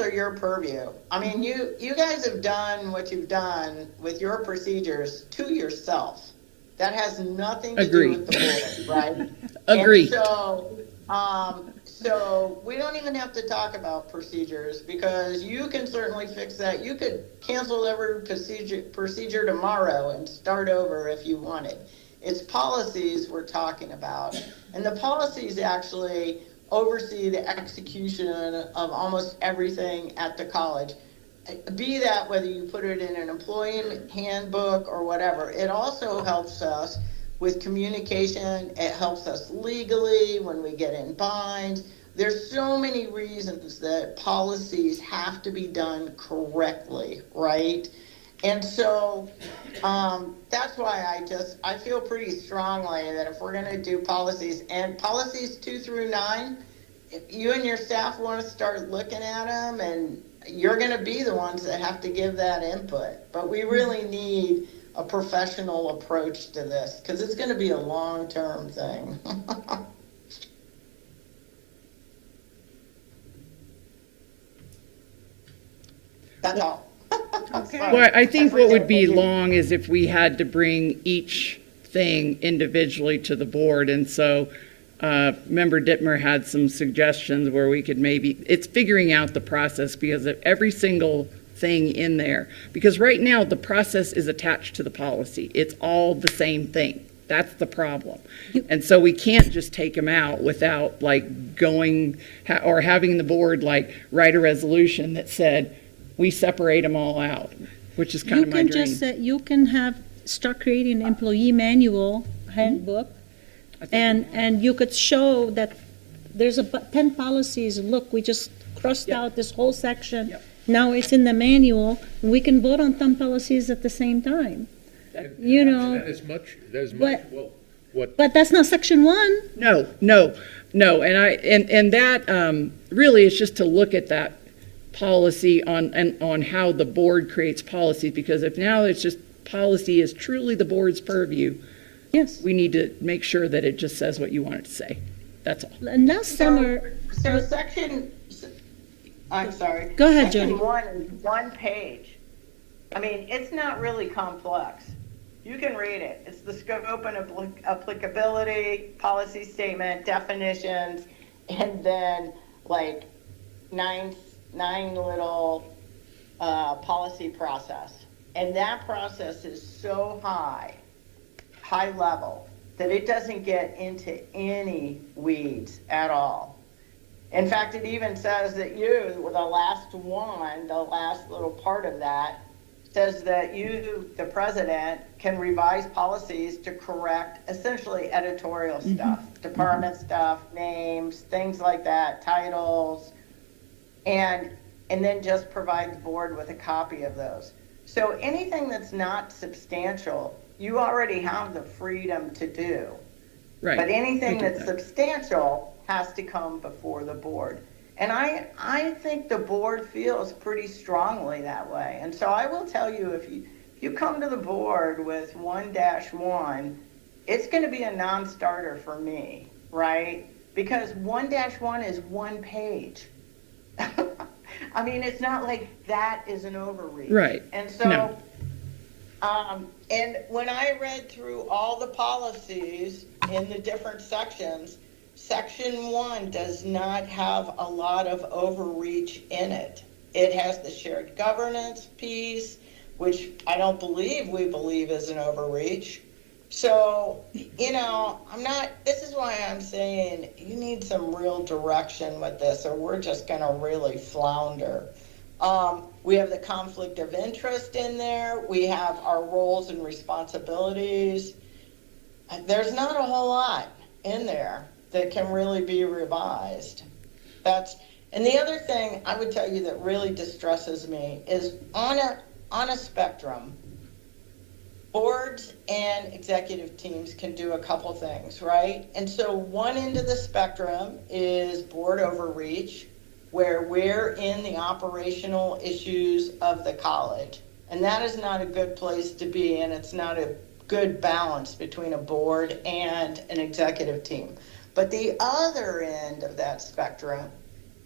are your purview. I mean, you guys have done what you've done with your procedures to yourself. That has nothing to do with the board, right? Agreed. And so we don't even have to talk about procedures because you can certainly fix that. You could cancel every procedure tomorrow and start over if you wanted. It's policies we're talking about. And the policies actually oversee the execution of almost everything at the college. Be that whether you put it in an employee handbook or whatever. It also helps us with communication. It helps us legally when we get in binds. There's so many reasons that policies have to be done correctly, right? And so that's why I feel pretty strongly that if we're going to do policies, and policies 2 through 9, if you and your staff want to start looking at them, and you're going to be the ones that have to give that input. But we really need a professional approach to this because it's going to be a long-term thing. That's all. Well, I think what would be long is if we had to bring each thing individually to the board. And so Member Dittmer had some suggestions where we could maybe, it's figuring out the process because of every single thing in there. Because right now the process is attached to the policy. It's all the same thing. That's the problem. And so we can't just take them out without like going or having the board like write a resolution that said, we separate them all out, which is kind of my dream. You can start creating an employee manual handbook, and you could show that there's 10 policies. Look, we just crossed out this whole section. Yep. Now it's in the manual. We can vote on 10 policies at the same time. You know. That is much, well, what? But that's not section 1. No. And that really is just to look at that policy on how the board creates policies, because if now it's just policy is truly the board's purview, yes, we need to make sure that it just says what you want it to say. That's all. And last summer. So I'm sorry. Go ahead, Section Jody. 1 is 1 page. I mean, it's not really complex. You can read it. It's the scope and applicability, policy statement, definitions, and then like nine little policy process. And that process is so high level, that it doesn't get into any weeds at all. In fact, it even says that the last little part of that, says that you, the president, can revise policies to correct essentially editorial stuff, department stuff, names, things like that, titles, and then just provide the board with a copy of those. So anything that's not substantial, you already have the freedom to do. Right. But anything that's substantial has to come before the board. And I think the board feels pretty strongly that way. And so I will tell you, if you come to the board with 1-1, it's going to be a non-starter for me, right? Because 1-1 is 1 page. I mean, it's not like that is an overreach. Right. And so, No. And when I read through all the policies in the different sections, Section 1 does not have a lot of overreach in it. It has the shared governance piece, which I don't believe we believe is an overreach. So, this is why I'm saying you need some real direction with this, or we're just going to really flounder. We have the conflict of interest in there. We have our roles and responsibilities. There's not a whole lot in there that can really be revised. And the other thing I would tell you that really distresses me is on a spectrum, boards and executive teams can do a couple things, right? And so one end of the spectrum is board overreach, where we're in the operational issues of the college. And that is not a good place to be, and it's not a good balance between a board and an executive team. But the other end of that spectrum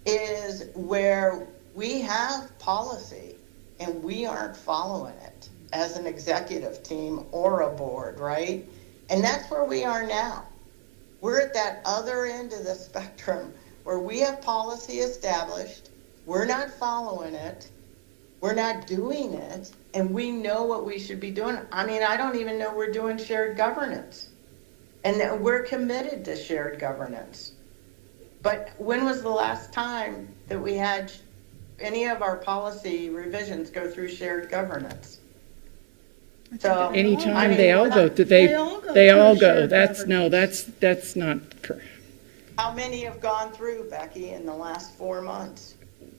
is where we have policy and we aren't following it as an executive team or a board, right? And that's where we are now. We're at that other end of the spectrum where we have policy established, we're not following it, we're not doing it, and we know what we should be doing. I mean, I don't even know we're doing shared governance. And we're committed to shared governance. But when was the last time that we had any of our policy revisions go through shared governance? So Anytime they all go through, they They all go. Shared That's, no, governance. that's not correct. How many have gone through, Becky, in the last 4 months?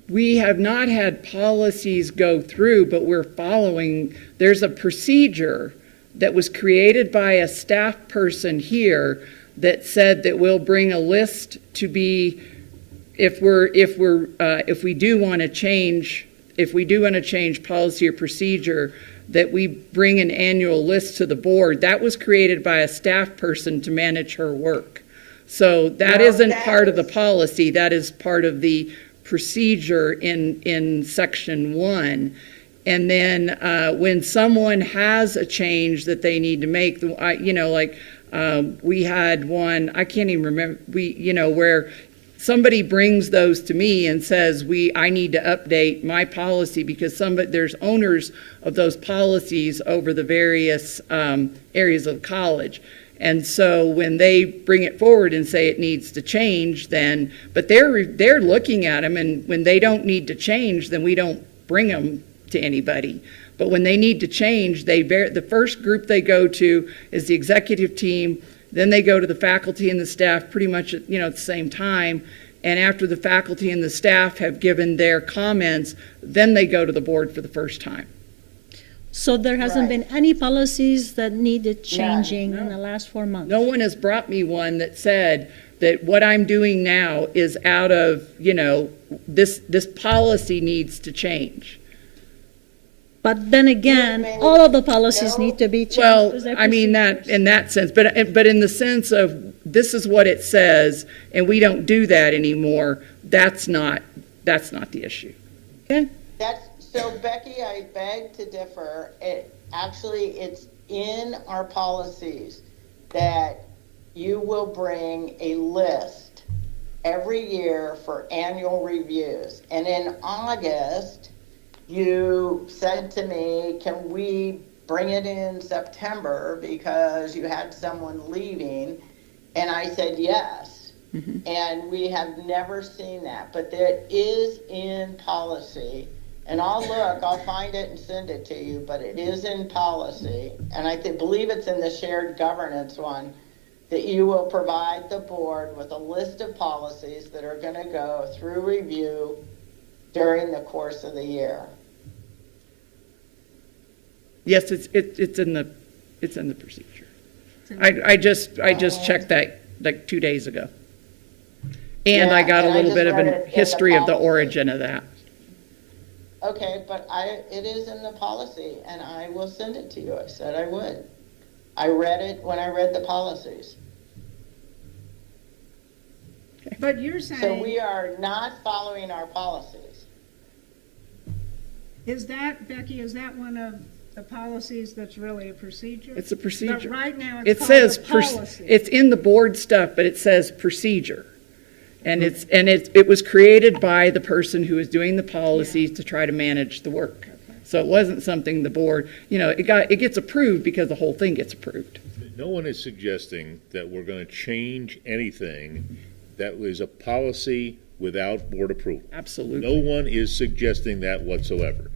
We have not had policies go through, but we're following, there's a procedure that was created by a staff person here that said that we'll bring a list to be, if we do want to change policy or procedure, that we bring an annual list to the board. That was created by a staff person to manage her work. So that No, isn't that part of the is- policy, that is part of the procedure in section 1. And then when someone has a change that they need to make, we had one, I can't even remember, where somebody brings those to me and says, I need to update my policy because there's owners of those policies over the various areas of college. And so when they bring it forward and say it needs to change, then, but they're looking at them, and when they don't need to change, then we don't bring them to anybody. But when they need to change, the first group they go to is the executive team, then they go to the faculty and the staff pretty much at the same time. And after the faculty and the staff have given their comments, then they go to the board for the first time. So there hasn't Right. been any policies that needed changing in the last 4 months? No one has brought me one that said that what I'm doing now is out of, this policy needs to change. But then again, Maybe- all of the policies No. need to be changed. Well, because they're I mean, that, in that sense, but in the sense of, this is what it says, and we don't do that anymore, that's not the issue. Okay. So Becky, I beg to differ. It's in our policies that you will bring a list every year for annual reviews. And in August, you said to me, can we bring it in September because you had someone leaving? And I said yes. And we have never seen that, but that is in policy. And I'll find it and send it to you, but it is in policy. And I believe it's in the shared governance one, that you will provide the board with a list of policies that are gonna go through review during the course of the year. Yes, it's in the procedure. I just checked that like 2 days ago. And I Yeah, got a and I little just bit of read it a in the history of the policy. origin of that. Okay, but it is in the policy, and I will send it to you. I said I would. I read it when I read the policies. But you're So saying, we are not following our policies. Becky, is that one of the policies that's really a procedure? It's a procedure. But right now, It it's called says, a policy. it's in the board stuff, but it says procedure. And it was created by the person who was doing the policies to try to manage the work. So it wasn't something the board, it gets approved because the whole thing gets approved. No one is suggesting that we're going to change anything that was a policy without board approval. Absolutely. No one is suggesting that whatsoever.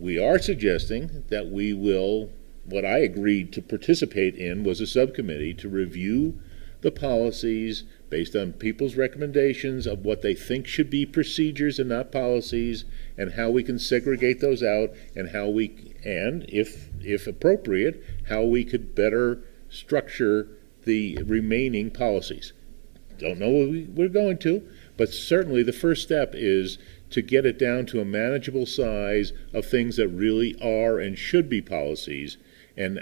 We are suggesting that we will, what I agreed to participate in was a subcommittee to review the policies based on people's recommendations of what they think should be procedures and not policies, and how we can segregate those out, and if appropriate, how we could better structure the remaining policies. Don't know what we're going to, but certainly the first step is to get it down to a manageable size of things that really are and should be policies, and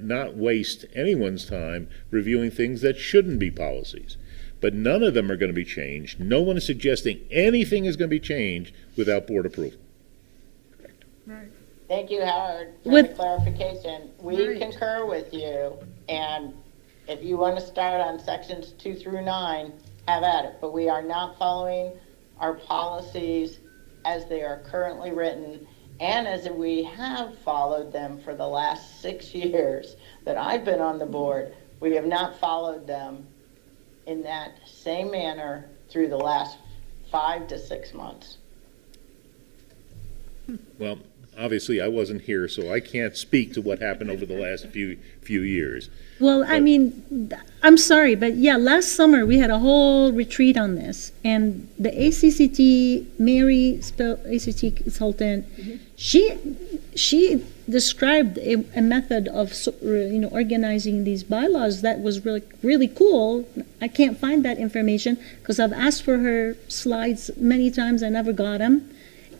not waste anyone's time reviewing things that shouldn't be policies. But none of them are going to be changed. No one is suggesting anything is going to be changed without board approval. Right. Thank you, Howard, for the With- clarification. We Right. concur with you, and if you want to start on sections 2 through 9, have at it. But we are not following our policies as they are currently written, and as we have followed them for the last 6 years that I've been on the board. We have not followed them in that same manner through the last 5 to 6 months. Well, obviously I wasn't here, so I can't speak to what happened over the last few years. Well, I mean, I'm sorry, but yeah, last summer we had a whole retreat on this, and the ACCT, Mary, ACT consultant, she described a method of organizing these bylaws that was really cool. I can't find that information because I've asked for her slides many times. I never got them.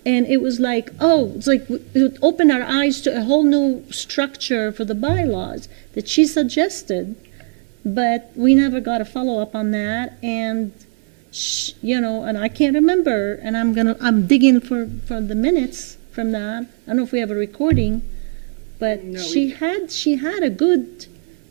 And it was like, it opened our eyes to a whole new structure for the bylaws that she suggested, but we never got a follow-up on that. And, and I can't remember, and I'm digging for the minutes from that. I don't know if we have a recording, but No, she had a good,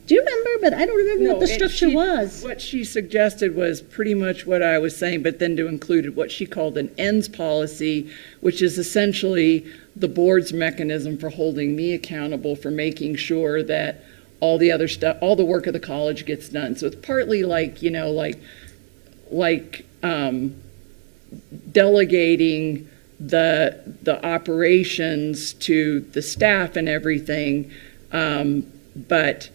do you remember? But I don't remember what the structure was. What she suggested was pretty much what I was saying, but then to include what she called an ends policy, which is essentially the board's mechanism for holding me accountable for making sure that all the other stuff, all the work of the college gets done. So it's partly like, delegating the operations to the staff and everything, but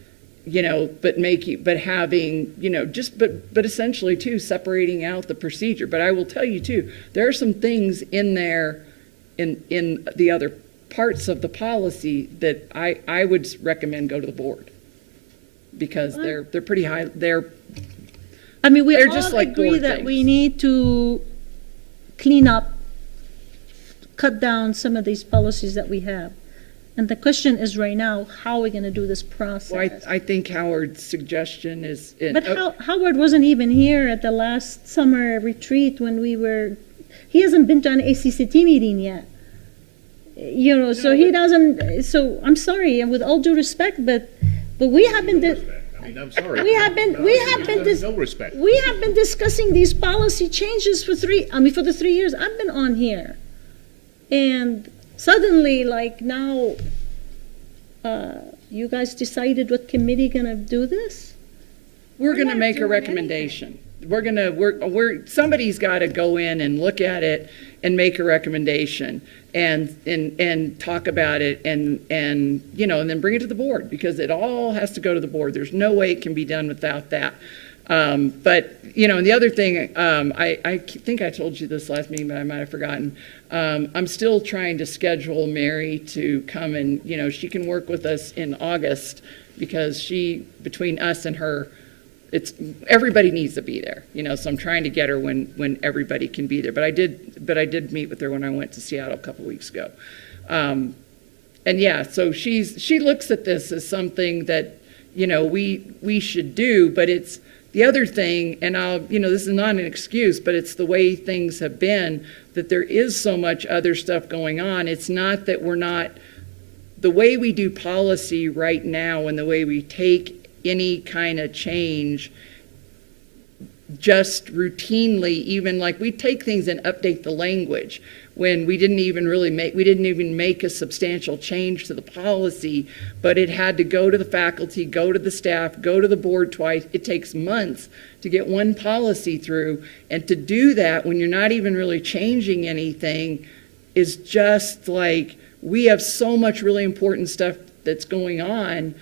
essentially too separating out the procedure. But I will tell you too, there are some things in there in the other parts of the policy that I would recommend go to the board because they're pretty high. I mean, we they're all just like agree board that things. we need to clean up, cut down some of these policies that we have. And the question is right now, how are we going to do this process? Well, I think Howard's suggestion is. But Howard wasn't even here at the last summer retreat when he hasn't been to an ACCT meeting yet. So he doesn't, so I'm sorry, and with all due respect, but we have been. I mean, I'm sorry. We have been No respect. We have been discussing these policy changes for the 3 years I've been on here. And suddenly, like now, you guys decided what committee gonna do this? We're going to not make a doing recommendation. Somebody's got to go in and look at it and make a recommendation and talk about it and then bring it to the board because it all has to go to the board. There's no way it can be done without that. But and the other thing, I think I told you this last meeting, but I might have forgotten. I'm still trying to schedule Mary to come and, she can work with us in August because between us and her, everybody needs to be there, so I'm trying to get her when everybody can be there. But I did meet with her when I went to Seattle a couple weeks ago. And yeah, so she looks at this as something that, we should do, but it's the other thing, and this is not an excuse, but it's the way things have been, that there is so much other stuff going on. It's not that the way we do policy right now and the way we take any kind of change just routinely, even like we take things and update the language when we didn't even make a substantial change to the policy, but it had to go to the faculty, go to the staff, go to the board twice. It takes months to get one policy through, and to do that when you're not even really changing anything is just like, we have so much really important stuff that's going on,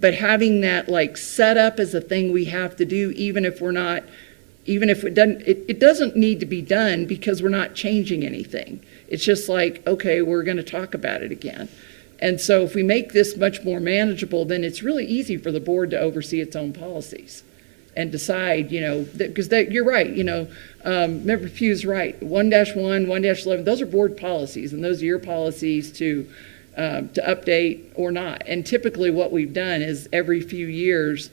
but having that like set up as a thing we have to do, even if it doesn't need to be done because we're not changing anything. It's just like, okay, we're going to talk about it again. And so if we make this much more manageable, then it's really easy for the board to oversee its own policies and decide, because you're right, Member Pugh's right, 1-1, 1-11, those are board policies, and those are your policies to update or not. And typically what we've done is every few years,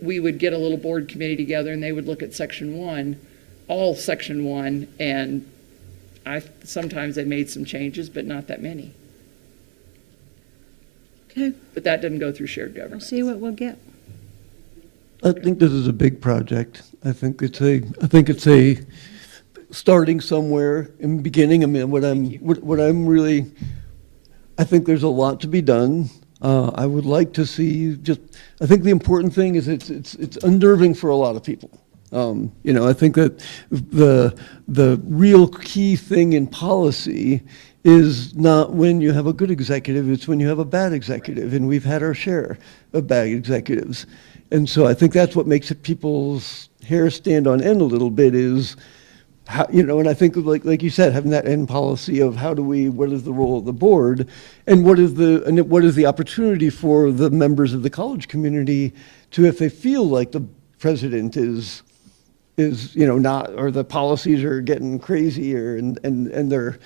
we would get a little board committee together and they would look at section 1, all section 1, and sometimes they made some changes, but not that many. Okay, But that didn't go through shared we'll governance. see what we'll get. I think this is a big project. I think it's a starting somewhere in the beginning. I mean, I think there's a lot to be done. I would like to see I think the important thing is it's unnerving for a lot of people. I think that the real key thing in policy is not when you have a good executive, it's when you have a bad executive, and we've had our share of bad executives. And so I think that's what makes it people's hair stand on end a little bit is, how, and I think like you said, having that end policy of what is the role of the board, and what is the opportunity for the members of the college community to, if they feel like the president is not, or the policies are getting crazier and they're,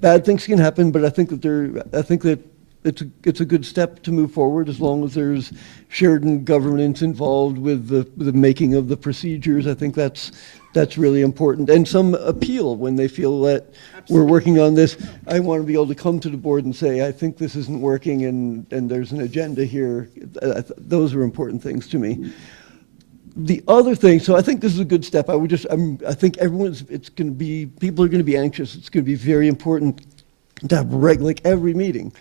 bad things can happen, but I think that it's a good step to move forward as long as there's shared governance involved with the making of the procedures. I think that's really important, and some appeal when they feel that we're working on this. I want to be able to come to the board and say, I think this isn't working, and there's an agenda here. Those are important things to me. The other thing, so I think this is a good step. I think people are going to be anxious. It's going to be very important to have like every meeting,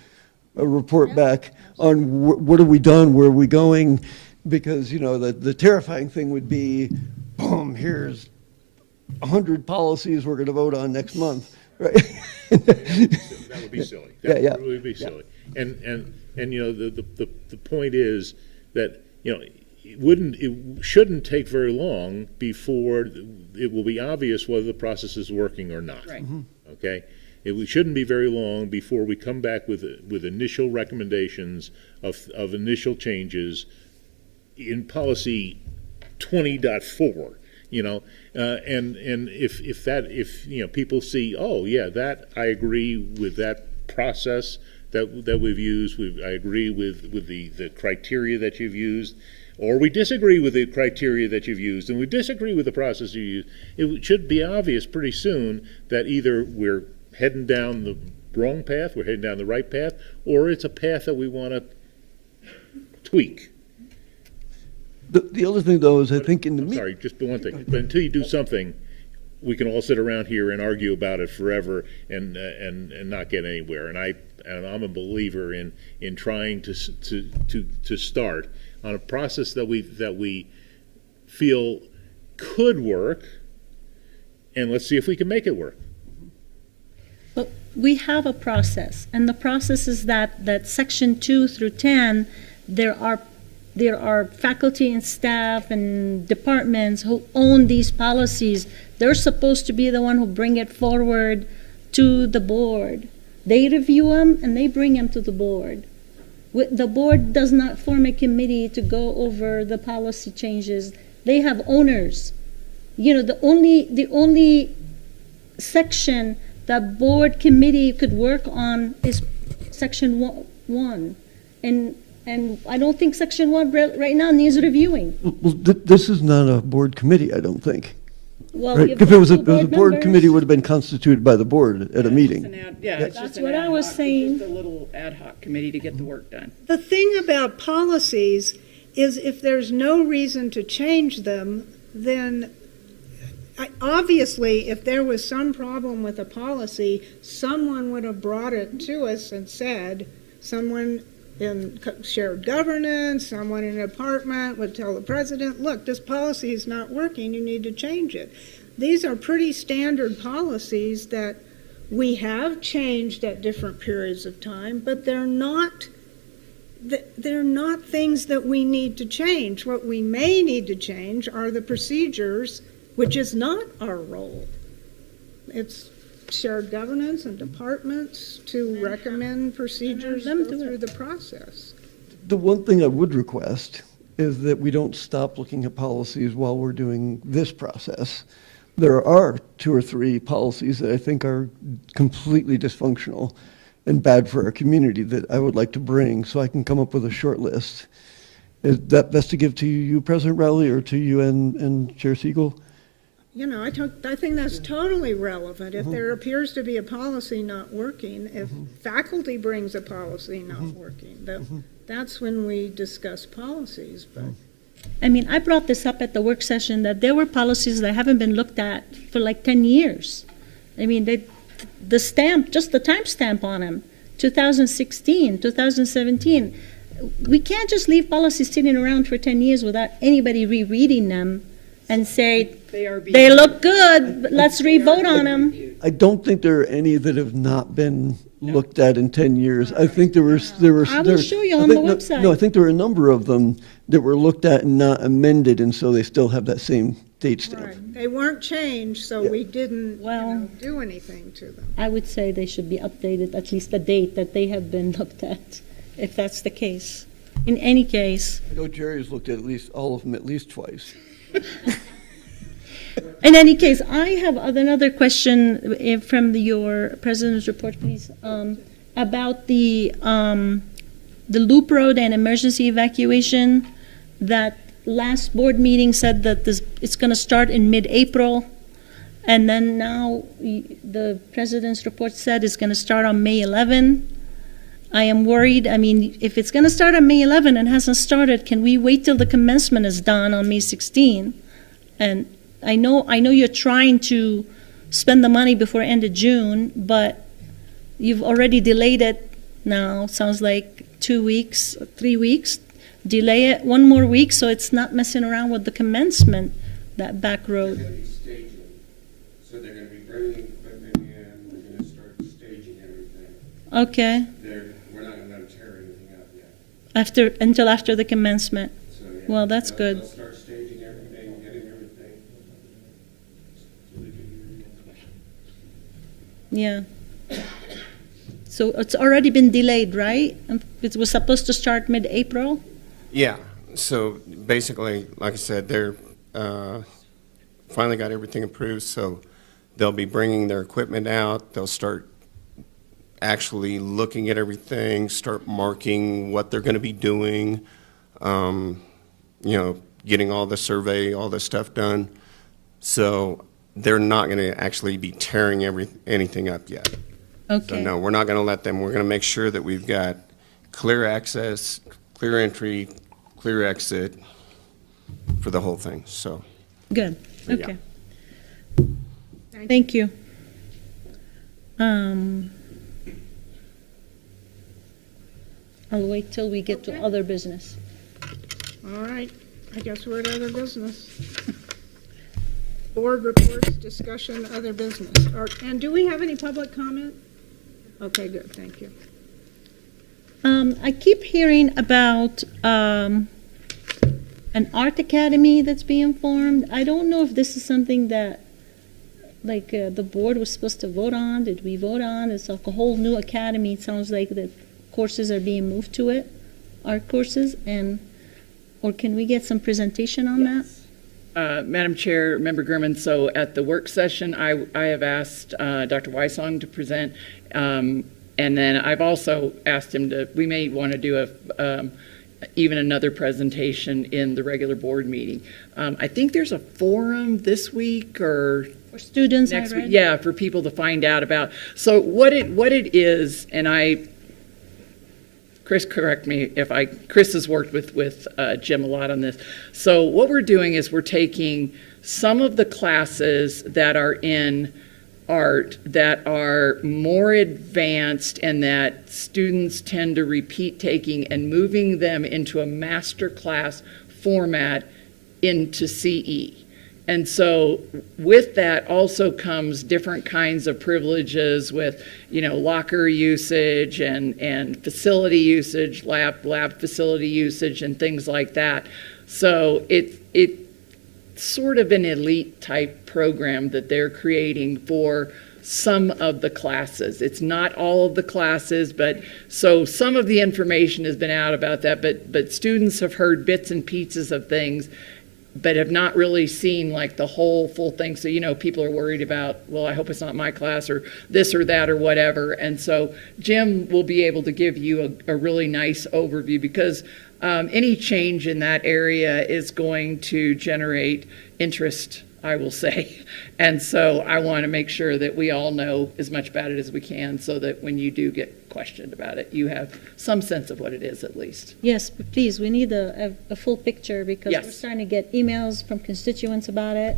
a report back on what have we done, where are we going, because the terrifying thing would be, boom, here's 100 policies we're going to vote on next month, right? That would be silly. That Yeah. would really be silly. And the point is that it shouldn't take very long before it will be obvious whether the process is working or not. Right. Okay. It shouldn't be very long before we come back with initial recommendations of initial changes in policy 20.4. And if people see, oh yeah, that I agree with that process that we've used. I agree with the criteria that you've used, or we disagree with the criteria that you've used, and we disagree with the process you use. It should be obvious pretty soon that either we're heading down the wrong path, we're heading down the right path, or it's a path that we want to tweak. The other thing, though, is I think Sorry, just one thing. But until you do something, we can all sit around here and argue about it forever and not get anywhere. And I'm a believer in trying to start on a process that we feel could work, and let's see if we can make it work. But we have a process, and the process is that section 2 through 10, there are faculty and staff and departments who own these policies. They're supposed to be the one who bring it forward to the board. They review them and they bring them to the board. The board does not form a committee to go over the policy changes. They have owners. The only section that board committee could work on is section 1. And I don't think section 1 right now needs reviewing. Well, this is not a board committee, I don't think. Well, Right? you've If it was a got board members. committee, it would have been constituted by the board at a meeting. It's just That's an what ad I was hoc- saying. It's just a little ad hoc committee to get the work done. The thing about policies is if there's no reason to change them, then obviously, if there was some problem with a policy, someone would have brought it to us and said, someone in shared governance, someone in a department would tell the president, look, this policy is not working, you need to change it. These are pretty standard policies that we have changed at different periods of time, but they're not things that we need to change. What we may need to change are the procedures, which is not our role. It's shared governance and departments to recommend procedures, go through the process. The one thing I would request is that we don't stop looking at policies while we're doing this process. There are 2 or 3 policies that I think are completely dysfunctional and bad for our community that I would like to bring, so I can come up with a short list. Is that best to give to you, President Rowley, or to you and Chair Siegel? I think that's totally relevant. If there appears to be a policy not working, if faculty brings a policy not working, that's when we discuss policies. But I mean, I brought this up at the work session that there were policies that haven't been looked at for like 10 years. I mean, the stamp, just the timestamp on them, 2016, 2017. We can't just leave policies sitting around for 10 years without anybody rereading them and say, They are being. they look good, but let's re-vote on them. I don't think there are any that have not been looked at in 10 years. I think there were. I will show you on the website. No, I think there were a number of them that were looked at and not amended, and so they still have that same date stamp. Right. They weren't changed, so we didn't, do anything to them. I would say they should be updated, at least the date that they have been looked at, if that's the case. In any case, I know Jerry has looked at least all of them at least twice. in any case, I have another question from your president's report, please, about the loop road and emergency evacuation. That last board meeting said that it's going to start in mid-April, and then now the president's report said it's going to start on May 11. I am worried. I mean, if it's going to start on May 11 and hasn't started, can we wait till the commencement is done on May 16? And I know you're trying to spend the money before end of June, but you've already delayed it now. Sounds like 2 weeks, 3 weeks. Delay it one more week so it's not messing around with the commencement, that back road. They're going to be staging. So they're going to be bringing equipment in. They're going to start staging everything. Okay. We're not going to let them tear anything up yet. Until after the commencement. So, yeah, Well, that's good. They'll start staging everything, getting everything. So they can Yeah. So it's already been delayed, right? It was supposed to start mid-April? Yeah, so basically, like I said, they're finally got everything approved, so they'll be bringing their equipment out. They'll start actually looking at everything, start marking what they're going to be doing, getting all the survey, all the stuff done. So they're not going to actually be tearing anything up yet. Okay. So no, we're not going to let them. We're going to make sure that we've got clear access, clear entry, clear exit for the whole thing, so. Good, Yeah. okay. Thank you. I'll wait till we get to other business. All right, I guess we're at other business. Board reports, discussion, other business. And do we have any public comment? Okay, good, thank you. I keep hearing about an art academy that's being formed. I don't know if this is something that, the board was supposed to vote on. Did we vote on? It's like a whole new academy. It sounds like the courses are being moved to it, art courses, or can we get some presentation on that? Madam Chair, Member Gurman, so at the work session, I have asked Dr. Weissong to present, and then I've also asked him we may want to do even another presentation in the regular board meeting. I think there's a forum this week or for students, next I read. week. Yeah, for people to find out about. So what it is, and Chris, correct me if Chris has worked with Jim a lot on this. So what we're doing is we're taking some of the classes that are in art that are more advanced and that students tend to repeat taking and moving them into a master class format into CE. And so with that also comes different kinds of privileges with, locker usage and facility usage, lab facility usage and things like that. So it's sort of an elite type program that they're creating for some of the classes. It's not all of the classes, but so some of the information has been out about that, but students have heard bits and pieces of things but have not really seen the whole full thing. So, people are worried about, well, I hope it's not my class or this or that or whatever. And so Jim will be able to give you a really nice overview because any change in that area is going to generate interest, I will say. And so I want to make sure that we all know as much about it as we can so that when you do get questioned about it, you have some sense of what it is at least. Yes, but please, we need a full picture because Yes. we're starting to get emails from constituents about it.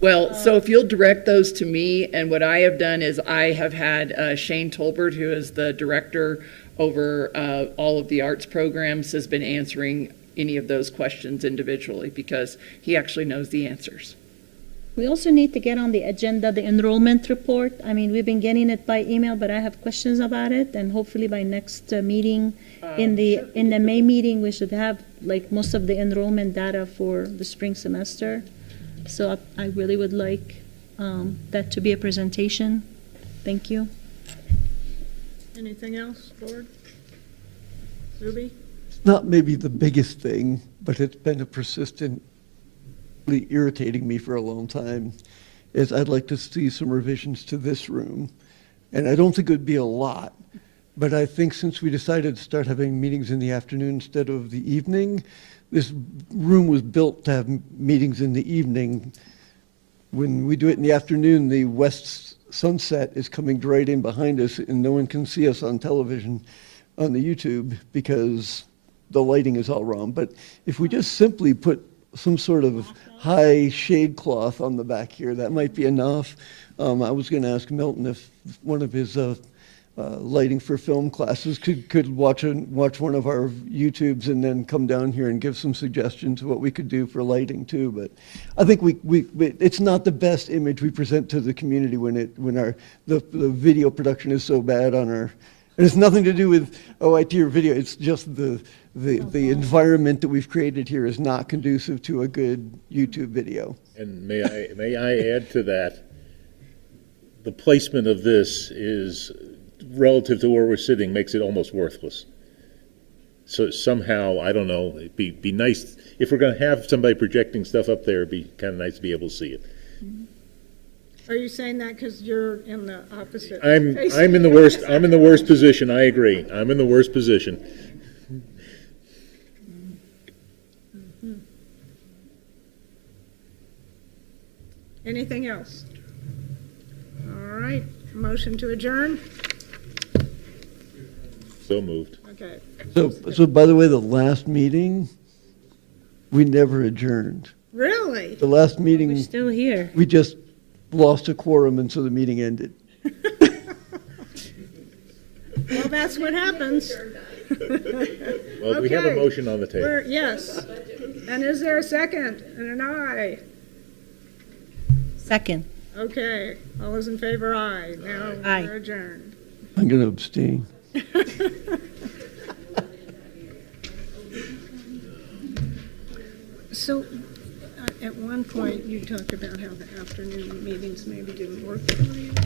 Well, so if you'll direct those to me, and what I have done is I have had Shane Tolbert, who is the director over all of the arts programs, has been answering any of those questions individually because he actually knows the answers. We also need to get on the agenda, the enrollment report. I mean, we've been getting it by email, but I have questions about it, and hopefully by next meeting, in the May meeting, we should have like most of the enrollment data for the spring semester. So I really would like that to be a presentation. Thank you. Anything else, board? Zuby? It's not maybe the biggest thing, but it's been a persistently irritating me for a long time, is I'd like to see some revisions to this room. And I don't think it would be a lot, but I think since we decided to start having meetings in the afternoon instead of the evening, this room was built to have meetings in the evening. When we do it in the afternoon, the west sunset is coming right in behind us and no one can see us on television, on the YouTube, because the lighting is all wrong. But if we just simply put some sort of high shade cloth on the back here, that might be enough. I was going to ask Milton if one of his lighting for film classes could watch one of our YouTubes and then come down here and give some suggestions of what we could do for lighting too. But I think it's not the best image we present to the community when the video production is so bad on our. And it's nothing to do with IT or video. It's just the environment that we've created here is not conducive to a good YouTube video. And may I add to that, the placement of this is relative to where we're sitting makes it almost worthless. So somehow, I don't know, it'd be nice, if we're going to have somebody projecting stuff up there, it'd be kind of nice to be able to see it. Are you saying that because you're in the opposite? I'm in the worst position, I agree. I'm in the worst position. Anything else? All right, motion to adjourn? So moved. Okay. So by the way, the last meeting, we never adjourned. Really? The last meeting. We're still here. We just lost a quorum and so the meeting ended. Well, that's what happens. Well, we have a motion on the table. Yes. And is there a second? And an aye? Second. Okay. All those in favor, aye. Now Aye. we're adjourned. I'm going to abstain. So, at one point, you talked about how the afternoon meetings maybe didn't work for you.